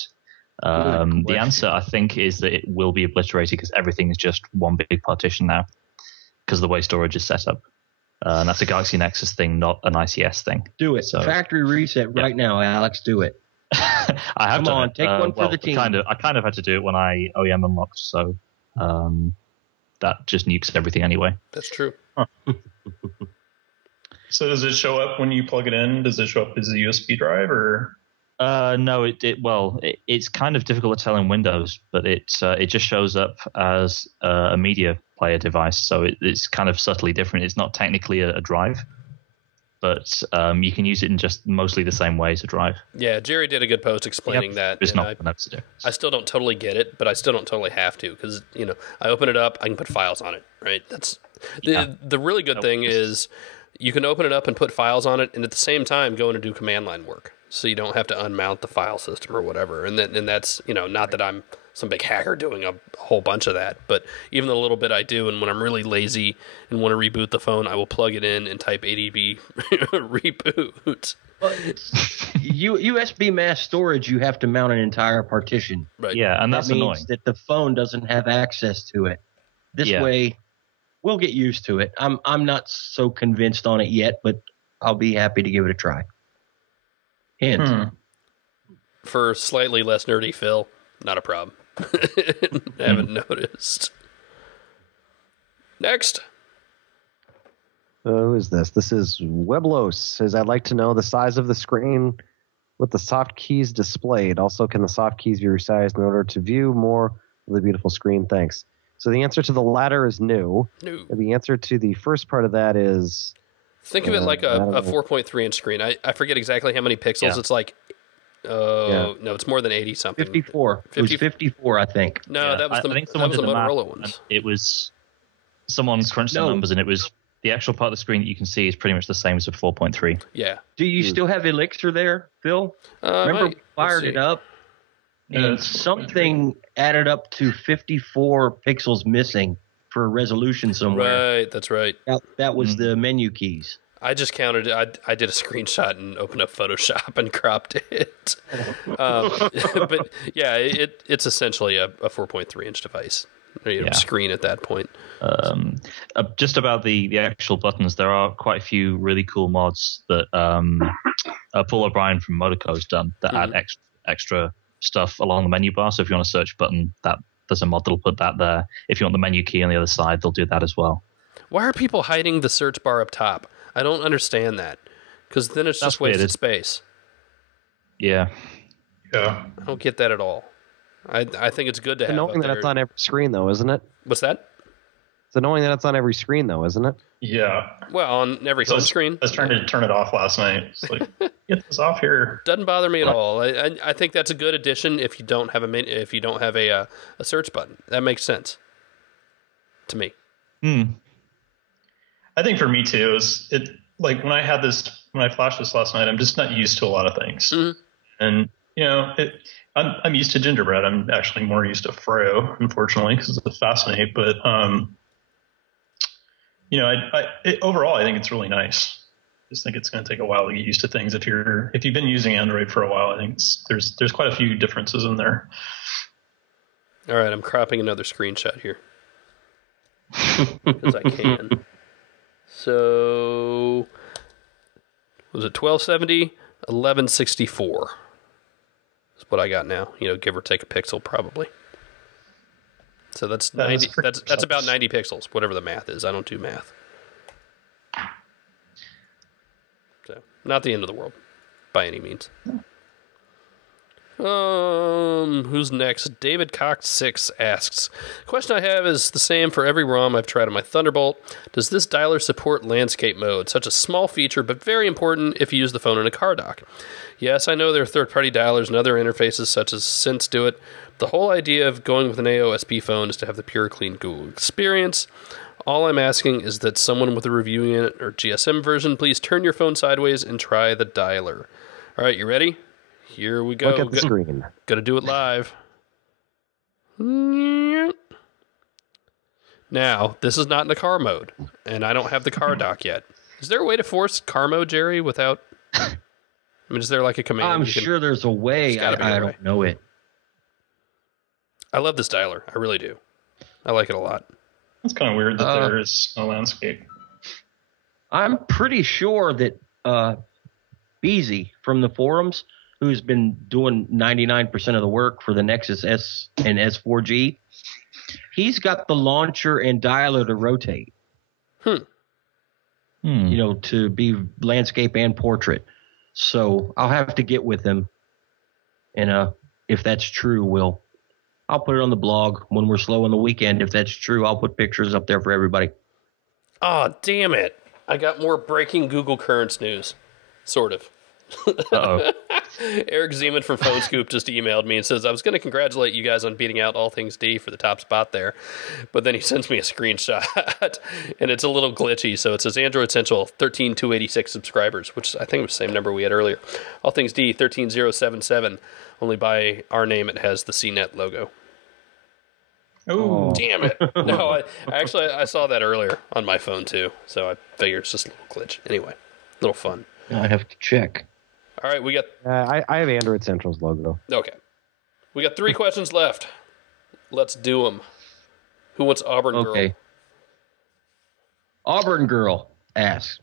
The answer, I think, is that it will be obliterated because everything is just one big partition now because of the way storage is set up. And that's a Galaxy Nexus thing, not an ICS thing. Do it. So, factory reset right now, Alex. Do it. I have Come done on, it. take one for the team. I kind of had to do it when I OEM unlocked, so that just nukes everything anyway. That's true. Huh. So does it show up when you plug it in? Does it show up as a USB drive or? No, it's kind of difficult to tell in Windows, but it just shows up as a media player device, so it's kind of subtly different. It's not technically a drive, but you can use it in just mostly the same way as a drive. Yeah, Jerry did a good post explaining that. It's not enough to do. I still don't totally get it, but I still don't totally have to because I open it up, I can put files on it. Right? That's the really good thing is you can open it up and put files on it, and at the same time go in and do command line work. So you don't have to unmount the file system or whatever. And that's, not that I'm some big hacker doing a whole bunch of that, but even the little bit I do, and when I'm really lazy and want to reboot the phone, I will plug it in and type ADB reboot. USB mass storage, you have to mount an entire partition. Right. Yeah, and that means annoying. that the phone doesn't have access to it. This way, we'll get used to it. I'm not so convinced on it yet, but I'll be happy to give it a try. Hint. For slightly less nerdy Phil, not a problem. I haven't noticed. Next. Who is this? This is Weblos. Says, I'd like to know the size of the screen with the soft keys displayed. Also, can the soft keys be resized in order to view more of the beautiful screen? Thanks. So the answer to the latter is no. No. The answer to the first part of that is... Think of it like a 4.3 inch screen. I forget exactly how many pixels. Yeah. It's like, no, it's more than 80 something. 54. It was 54, I think. No, that was the Motorola ones. It was someone crunched the numbers, and it was the actual part of the screen that you can see is pretty much the same as a 4.3. Yeah. Do you still have Elixir there, Phil? Remember, we fired it up, and something added up to 54 pixels missing for a resolution somewhere. Right, that's right. That was the menu keys. I just counted it. I did a screenshot and opened up Photoshop and cropped it. But yeah, it's essentially a 4.3 inch device. Screen at that point. Just about the actual buttons, there are quite a few really cool mods that Paul O'Brien from Motoco has done that add extra stuff along the menu bar. So if you want a search button, there's a mod that'll put that there. If you want the menu key on the other side, they'll do that as well. Why are people hiding the search bar up top? I don't understand that. Because then it's just wasted space. Yeah. Yeah. I don't get that at all. I think it's good to have annoying that it's on every screen, though, isn't it? What's that? It's annoying that it's on every screen, though, isn't it? Yeah. Well, on every home screen. I was trying to turn it off last night. It's like, get this off here. Doesn't bother me at all. I think that's a good addition if you don't have a search button. That makes sense to me. I think for me too is like when I flashed this last night, I'm just not used to a lot of things, and I'm used to gingerbread. I'm actually more used to Fro, unfortunately, because it's fascinating. But overall, I think it's really nice. I just think it's going to take a while to get used to things. If you've been using Android for a while, I think there's quite a few differences in there. All right, I'm cropping another screenshot here because I can. So was it 1270, 1164? That's what I got now. Give or take a pixel, probably. So that's 90. That's about 90 pixels, whatever the math is. I don't do math. So not the end of the world, by any means. Who's next? David Cox 6 asks, question I have is the same for every ROM I've tried on my Thunderbolt. Does this dialer support landscape mode? Such a small feature, but very important if you use the phone in a car dock. Yes, I know there are third-party dialers and other interfaces such as Sense do it. The whole idea of going with an AOSP phone is to have the pure, clean Google experience. All I'm asking is that someone with a review unit or GSM version, please turn your phone sideways and try the dialer. All right, you ready? Here we go. Look at the screen. Gotta do it live. Now, this is not in the car mode, and I don't have the car dock yet. Is there a way to force car mode, Jerry, without... I mean, is there like a command? I'm sure there's a way. I don't know it. I love this dialer. I really do. I like it a lot. It's kind of weird that there is no landscape. I'm pretty sure that Beezy from the forums, who's been doing 99% of the work for the Nexus S and S4G, he's got the launcher and dialer to rotate. You know, to be landscape and portrait. So I'll have to get with him. And if that's true, I'll put it on the blog when we're slow on the weekend. If that's true, I'll put pictures up there for everybody. Oh, damn it. I got more breaking Google Currents news. Sort of. Uh-oh. Eric Zeman from Phone Scoop just emailed me and says, I was going to congratulate you guys on beating out All Things D for the top spot there. But then he sends me a screenshot, and it's a little glitchy. So it says Android Central, 13,286 subscribers, which I think was the same number we had earlier. All Things D, 13,077. Only by our name, it has the CNET logo. Oh, damn it. No, I saw that earlier on my phone, too. So I figured it's just a little glitch. Anyway, a little fun. I have to check. All right, we got... I have Android Central's logo. Okay. We got 3 questions left. Let's do them. Who wants Auburn Girl? Okay. Auburn Girl asks,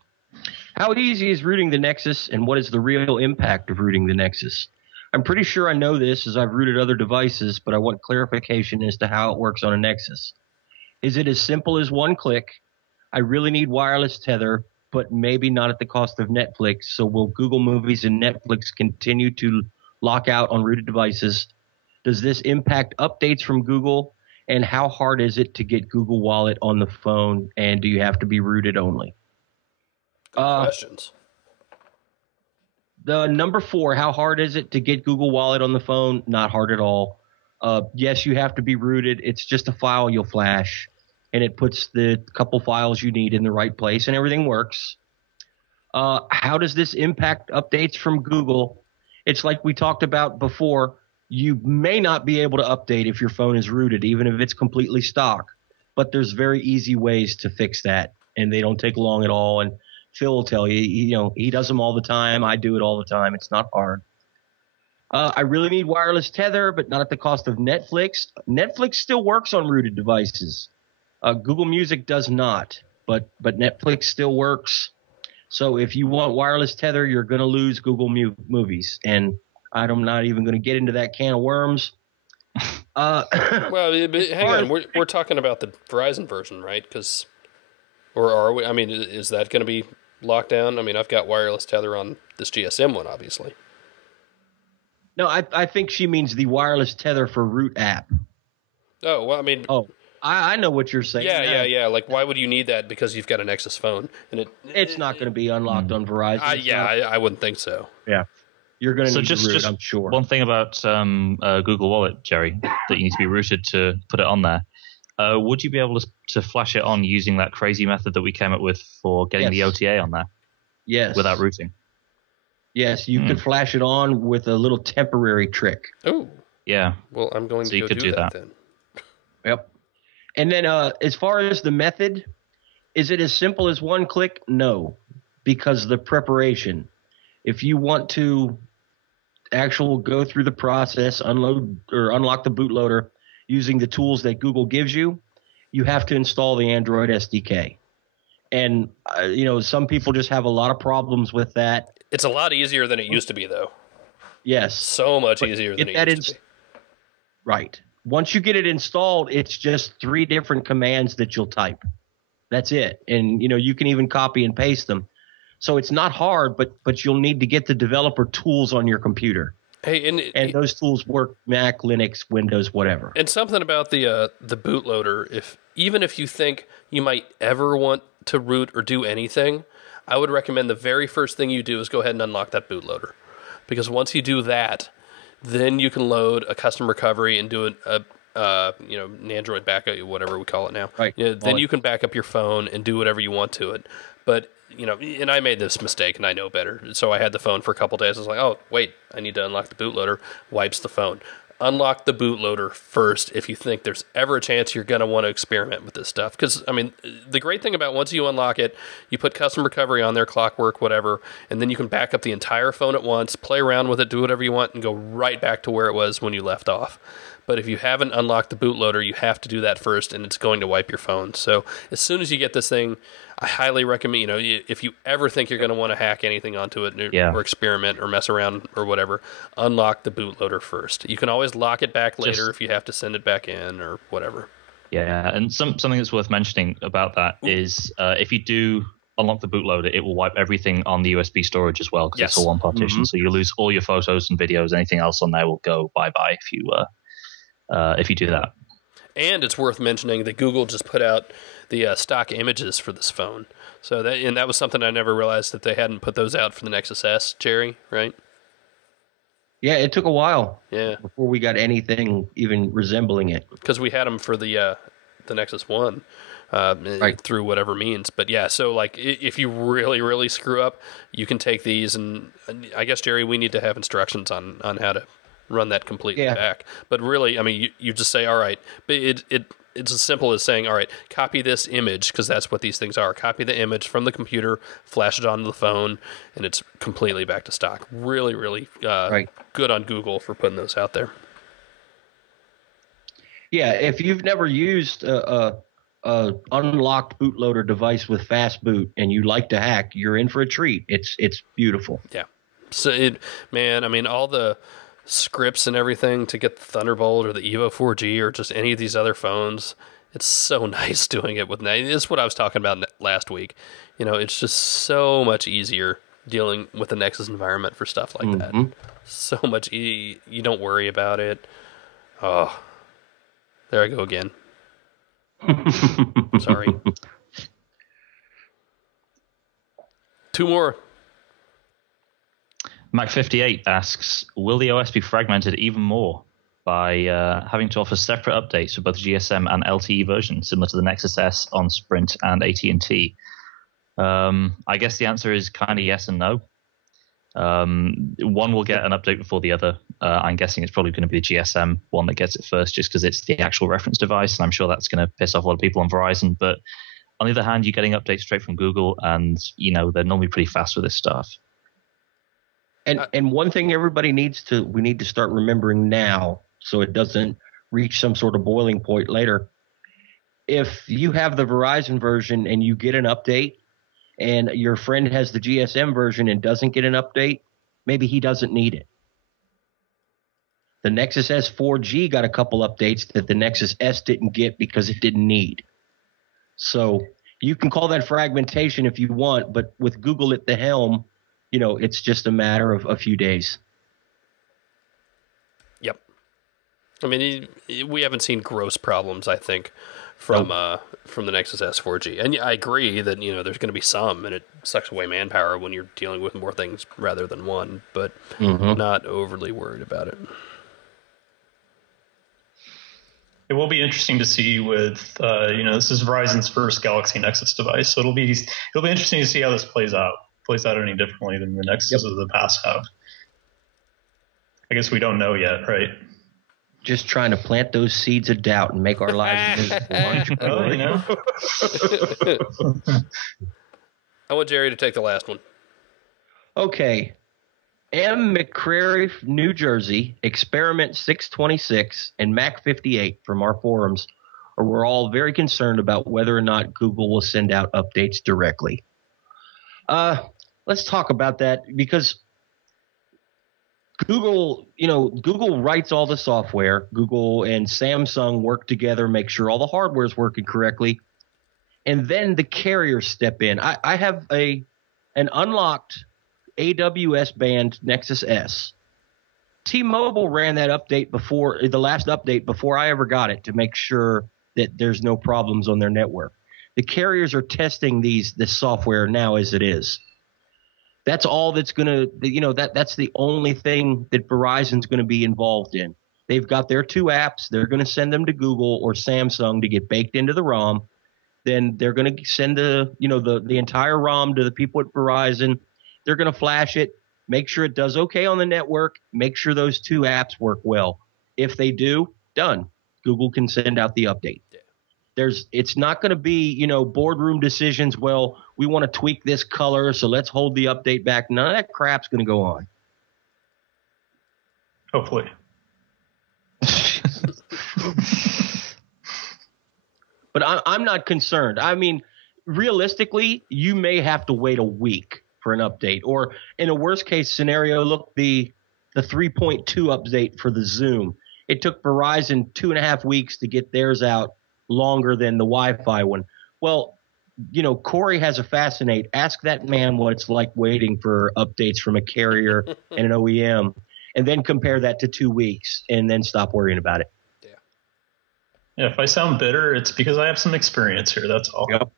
how easy is rooting the Nexus, and what is the real impact of rooting the Nexus? I'm pretty sure I know this as I've rooted other devices, but I want clarification as to how it works on a Nexus. Is it as simple as one click? I really need wireless tether, but maybe not at the cost of Netflix. So will Google Movies and Netflix continue to lock out on rooted devices? Does this impact updates from Google? And how hard is it to get Google Wallet on the phone? And do you have to be rooted only? Questions. The number 4, how hard is it to get Google Wallet on the phone? Not hard at all. Yes, you have to be rooted. It's just a file you'll flash, and it puts the couple files you need in the right place, and everything works. How does this impact updates from Google? It's like we talked about before. You may not be able to update if your phone is rooted, even if it's completely stock. But there's very easy ways to fix that, and they don't take long at all. And Phil will tell you, he does them all the time. I do it all the time. It's not hard. I really need wireless tether, but not at the cost of Netflix. Netflix still works on rooted devices. Google Music does not, but Netflix still works. So if you want wireless tether, you're going to lose Google Movies. And I'm not even going to get into that can of worms. Well, but hang on. We're talking about the Verizon version, right? Or are we? I mean, is that going to be locked down? I mean, I've got wireless tether on this GSM one, obviously. No, I think she means the wireless tether for Root app. Oh, well, I mean... Oh, I know what you're saying. Yeah. Like, why would you need that? Because you've got a Nexus phone. And it's not going to be unlocked on Verizon. I wouldn't think so. Yeah. You're going to need just, root, just I'm sure. One thing about Google Wallet, Jerry, that you need to be rooted to put it on there. Would you be able to flash it on using that crazy method that we came up with for getting the OTA on there? Yes. Without rooting? Yes, you could flash it on with a little temporary trick. Oh. Yeah. Well, I'm going to go do that then. Yep. And then as far as the method, is it as simple as one click? No, because the preparation. If you want to go through the process, unload or unlock the bootloader using the tools that Google gives you, you have to install the Android SDK. And, some people just have a lot of problems with that. It's a lot easier than it used to be, though. Yes. So much easier than it used to be. Right. Once you get it installed, it's just 3 different commands that you'll type. That's it. And, you can even copy and paste them. So it's not hard, but you'll need to get the developer tools on your computer. Hey, and those tools work Mac, Linux, Windows, whatever. And something about the bootloader, even if you think you might ever want to root or do anything, I would recommend the very first thing you do is go ahead and unlock that bootloader. Because once you do that, then you can load a custom recovery and do an Android backup, whatever we call it now. Right. Then you can back up your phone and do whatever you want to it. But, and I made this mistake and I know better. So I had the phone for a couple days. I was like, oh, wait, I need to unlock the bootloader. Wipes the phone. Unlock the bootloader first if you think there's ever a chance you're going to want to experiment with this stuff. Because, the great thing about once you unlock it, you put custom recovery on there, clockwork, whatever, and then you can back up the entire phone at once, play around with it, do whatever you want, and go right back to where it was when you left off. But if you haven't unlocked the bootloader, you have to do that first, and it's going to wipe your phone. So as soon as you get this thing, I highly recommend, if you ever think you're going to want to hack anything onto it or experiment or mess around or whatever, unlock the bootloader first. You can always lock it back later if you have to send it back in or whatever. Yeah, and something that's worth mentioning about that is if you do unlock the bootloader, it will wipe everything on the USB storage as well, because it's all one partition. So you lose all your photos and videos. Anything else on there will go bye-bye if you do that. And it's worth mentioning that Google just put out the stock images for this phone. So that was something I never realized that they hadn't put those out for the Nexus S, Jerry, right? Yeah, it took a while. Yeah, before we got anything even resembling it. Because we had them for the Nexus 1 through whatever means. But yeah, so like if you really, really screw up, you can take these and I guess, Jerry, we need to have instructions on how to run that completely back. But really, you just say, all right, but it's as simple as saying, all right, copy this image, because that's what these things are. Copy the image from the computer, flash it onto the phone, and it's completely back to stock. Really, really good on Google for putting those out there. Yeah, if you've never used a unlocked bootloader device with fast boot and you like to hack, you're in for a treat. It's beautiful. Yeah. So all the scripts and everything to get the Thunderbolt or the Evo 4G or just any of these other phones, it's so nice doing it with. This is what I was talking about last week. It's just so much easier dealing with the Nexus environment for stuff like that. So much you don't worry about it. Oh, there I go again. Sorry. 2 more. Mac58 asks, will the OS be fragmented even more by having to offer separate updates for both GSM and LTE versions, similar to the Nexus S on Sprint and AT&T? I guess the answer is kind of yes and no. One will get an update before the other. I'm guessing it's probably going to be the GSM one that gets it first, just because it's the actual reference device, and I'm sure that's going to piss off a lot of people on Verizon. But on the other hand, you're getting updates straight from Google, and they're normally pretty fast with this stuff. And one thing we need to start remembering now, so it doesn't reach some sort of boiling point later. If you have the Verizon version and you get an update, and your friend has the GSM version and doesn't get an update, maybe he doesn't need it. The Nexus S 4G got a couple updates that the Nexus S didn't get because it didn't need. So you can call that fragmentation if you want, but with Google at the helm, it's just a matter of a few days. Yep. We haven't seen gross problems, I think, from the Nexus S 4G. And I agree that, there's going to be some, and it sucks away manpower when you're dealing with more things rather than one, but not overly worried about it. It will be interesting to see with, this is Verizon's first Galaxy Nexus device, so it'll be interesting to see how this plays out any differently than the Nexus of the past have. I guess we don't know yet, right? Just trying to plant those seeds of doubt and make our lives miserable. I want Jerry to take the last one. Okay. M. McCrary, New Jersey, Experiment 626, and Mac58 from our forums were all very concerned about whether or not Google will send out updates directly. Let's talk about that, because Google writes all the software. Google and Samsung work together, make sure all the hardware is working correctly, and then the carriers step in. I have an unlocked AWS band Nexus S. T-Mobile ran that update the last update before I ever got it, to make sure that there's no problems on their network. The carriers are testing this software now as it is. That's all that's going to, that's the only thing that Verizon's going to be involved in. They've got their 2 apps. They're going to send them to Google or Samsung to get baked into the ROM. Then they're going to send the entire ROM to the people at Verizon. They're going to flash it, make sure it does okay on the network, make sure those 2 apps work well. If they do, done. Google can send out the update. It's not going to be, boardroom decisions. Well, we want to tweak this color, so let's hold the update back. None of that crap's going to go on. Hopefully. But I'm not concerned. I mean, realistically, you may have to wait a week for an update. Or in a worst case scenario, look, the 3.2 update for the Zoom. It took Verizon 2.5 weeks to get theirs out, longer than the Wi-Fi one. Well, Corey has a Fascinate. Ask that man what it's like waiting for updates from a carrier and an OEM, and then compare that to 2 weeks, and then stop worrying about it. Yeah, if I sound bitter, it's because I have some experience here. That's all. Yep.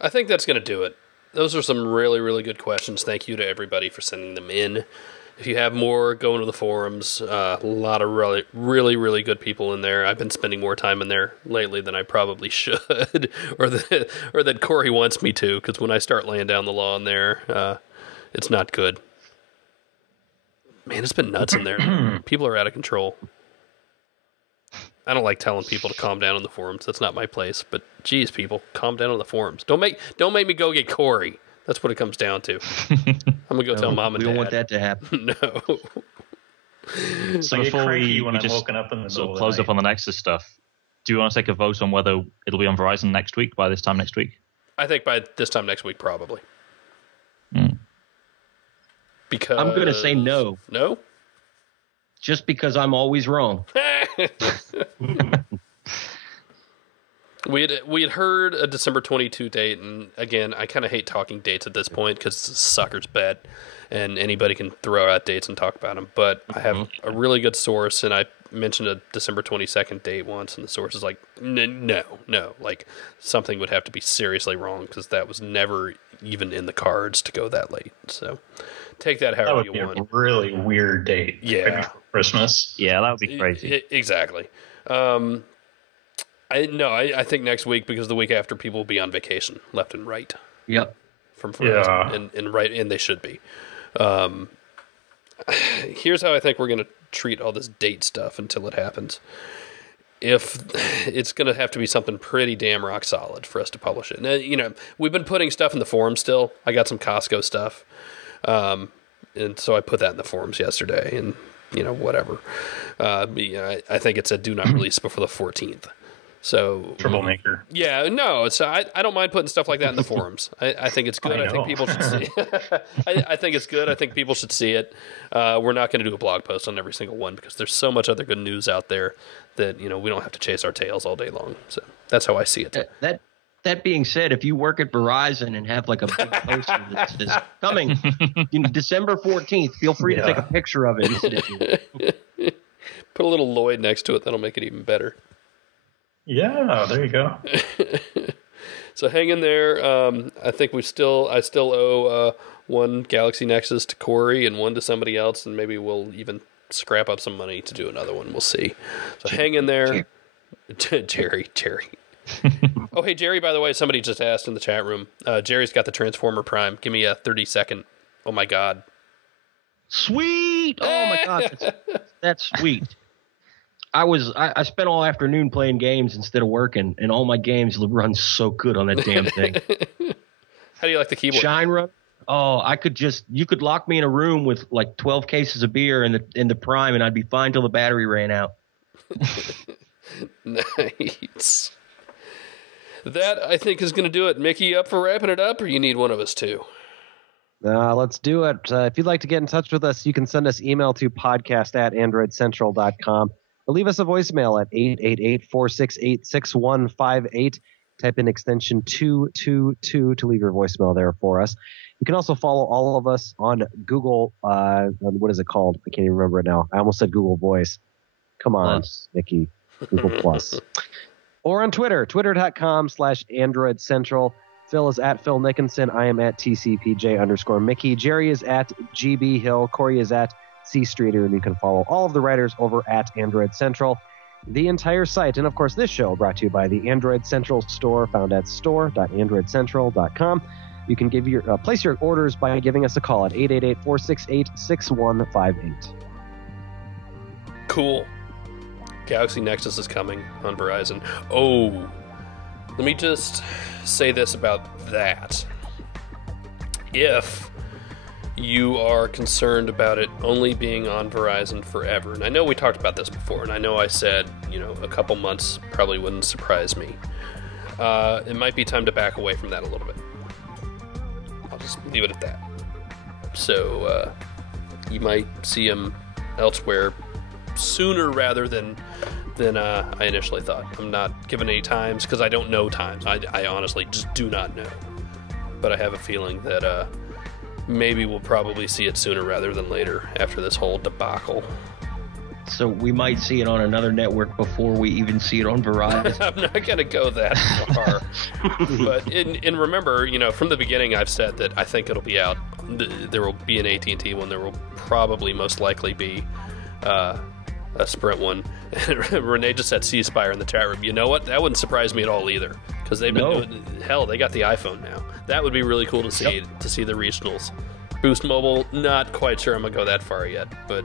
I think that's going to do it. Those are some really, really good questions. Thank you to everybody for sending them in. If you have more, go into the forums. A lot of really, really, really good people in there. I've been spending more time in there lately than I probably should, or that Corey wants me to, because when I start laying down the law in there, it's not good. Man, it's been nuts in there. People are out of control. I don't like telling people to calm down on the forums. That's not my place. But geez, people, calm down on the forums. Don't make me go get Corey. That's what it comes down to. I'm gonna go tell mom and dad. We don't want that to happen. No. So before we just woken up in the sort of close up on the Nexus stuff, do you want to take a vote on whether it'll be on Verizon next week, by this time next week? I think by this time next week, probably. Because I'm going to say no. No? Just because I'm always wrong. We had heard a December 22 date, and again, I kind of hate talking dates at this point because it's a sucker's bet, and anybody can throw out dates and talk about them. But I have a really good source, and I mentioned a December 22nd date once, and the source is like, no, like something would have to be seriously wrong because that was never even in the cards to go that late. So take that however you want. That would be a really weird date. Yeah. Right before Christmas. Yeah, that would be crazy. Exactly. I think next week, because the week after people will be on vacation left and right. Yep. From Verizon, and they should be. Here's how I think we're going to treat all this date stuff until it happens. If it's going to have to be something pretty damn rock solid for us to publish it. Now, we've been putting stuff in the forums still. I got some Costco stuff. And so I put that in the forums yesterday, and whatever. I think it said do not release before the 14th. So troublemaker. Yeah, no. So I don't mind putting stuff like that in the forums. I think it's good. I think people should see. I think it's good. I think people should see it. We're not going to do a blog post on every single one because there's so much other good news out there that we don't have to chase our tails all day long. So that's how I see it. That being said, if you work at Verizon and have like a big poster that says coming December 14th, feel free to take a picture of it and send it to me. Put a little Lloyd next to it. That'll make it even better. Yeah, there you go. So hang in there. I think I still owe one Galaxy Nexus to Corey and one to somebody else, and maybe we'll even scrap up some money to do another one. We'll see. So hang in there. Jerry. Oh, hey, Jerry, by the way, somebody just asked in the chat room. Jerry's got the Transformer Prime. Give me a 30-second. Oh, my God. Sweet. Oh, my God. That's sweet. I spent all afternoon playing games instead of working, and all my games run so good on that damn thing. How do you like the keyboard? Shine run. Oh, you could lock me in a room with like 12 cases of beer in the Prime, and I'd be fine till the battery ran out. Nice. That, I think, is going to do it. Mickey, up for wrapping it up, or you need one of us too? Let's do it. If you'd like to get in touch with us, you can send us email to podcast@androidcentral.com. Or leave us a voicemail at 888-468-6158. Type in extension 222 to leave your voicemail there for us. You can also follow all of us on Google. What is it called? I can't even remember it now. I almost said Google Voice. Come on, Mickey. Google Plus. Or on Twitter, twitter.com/Android Central. Phil is at Phil Nickinson. I am at TCPJ_Mickey. Jerry is at GB Hill. Corey is at C Streeter, and you can follow all of the writers over at Android Central. The entire site, and of course this show, brought to you by the Android Central store, found at store.androidcentral.com. You can place your orders by giving us a call at 888-468-6158. Cool. Galaxy Nexus is coming on Verizon. Oh, let me just say this about that. If you are concerned about it only being on Verizon forever, and I know we talked about this before, and I know I said, a couple months probably wouldn't surprise me. It might be time to back away from that a little bit. I'll just leave it at that. So, you might see them elsewhere sooner rather than I initially thought. I'm not giving any times because I don't know times. I honestly just do not know. But I have a feeling that maybe we'll probably see it sooner rather than later after this whole debacle. So we might see it on another network before we even see it on Verizon. I'm not going to go that far. But and remember, from the beginning I've said that I think it'll be out. There will be an AT&T one. There will probably most likely be a Sprint one. Renee just said C-Spire in the chat room. You know what? That wouldn't surprise me at all either, because they've been doing, hell, they got the iPhone now. That would be really cool to see. Yep. To see the regionals. Boost Mobile, not quite sure I'm gonna go that far yet, but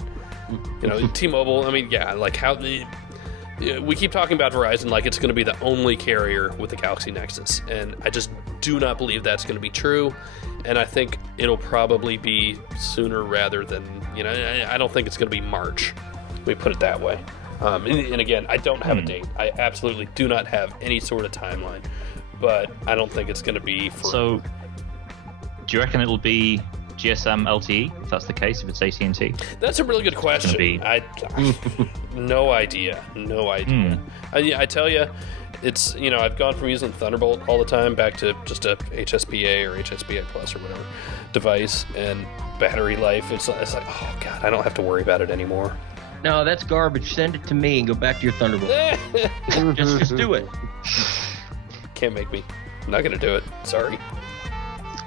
T-Mobile. I mean, yeah, like how we keep talking about Verizon like it's going to be the only carrier with the Galaxy Nexus, and I just do not believe that's going to be true. And I think it'll probably be sooner rather than I don't think it's going to be March. Let me put it that way. And again, I don't have a date. I absolutely do not have any sort of timeline, but I don't think it's going to be for. So, do you reckon it'll be GSM LTE? If that's the case, if it's AT&T, that's a really good question. No idea. I tell you, it's I've gone from using Thunderbolt all the time back to just a HSPA or HSPA Plus or whatever device, and battery life. It's like, oh god, I don't have to worry about it anymore. No, that's garbage. Send it to me and go back to your Thunderbolt. just do it. Can't make me. I'm not gonna do it. Sorry.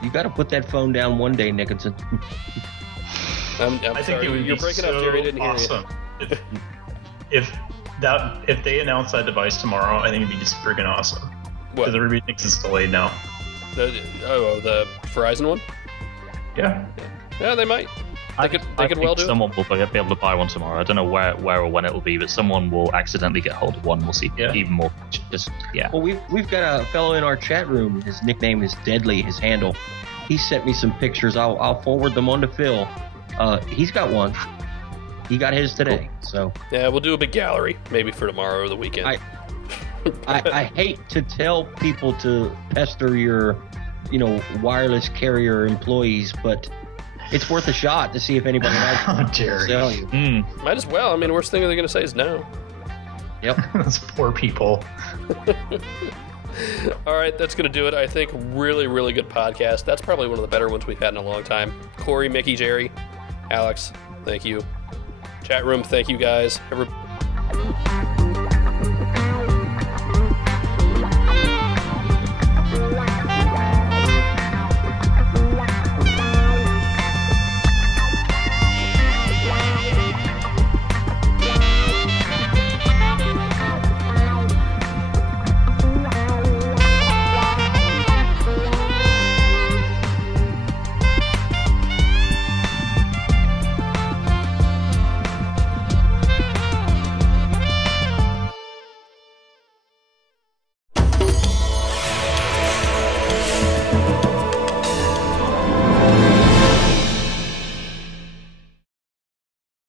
You got to put that phone down one day, Nicholson. I'm I sorry. think it would You're be breaking so up, Jerry. Didn't awesome hear you. if they announce that device tomorrow. I think it'd be just freaking awesome. What? Because everybody thinks it's delayed now. The Verizon one? Yeah. Yeah, they might. They could well do it. Someone will be able to buy one tomorrow. I don't know where or when it will be, but someone will accidentally get hold of one. We'll see even more. Well, we've got a fellow in our chat room. His nickname is Deadly. His handle. He sent me some pictures. I'll forward them on to Phil. He's got one. He got his today. So yeah, we'll do a big gallery maybe for tomorrow or the weekend. I hate to tell people to pester your, wireless carrier employees, but it's worth a shot to see if anybody likes to sell you. Might as well. I mean, worst thing they're going to say is no. Yep. Those poor people. All right, that's going to do it. I think really, really good podcast. That's probably one of the better ones we've had in a long time. Corey, Mickey, Jerry, Alex, thank you. Chat room, thank you guys.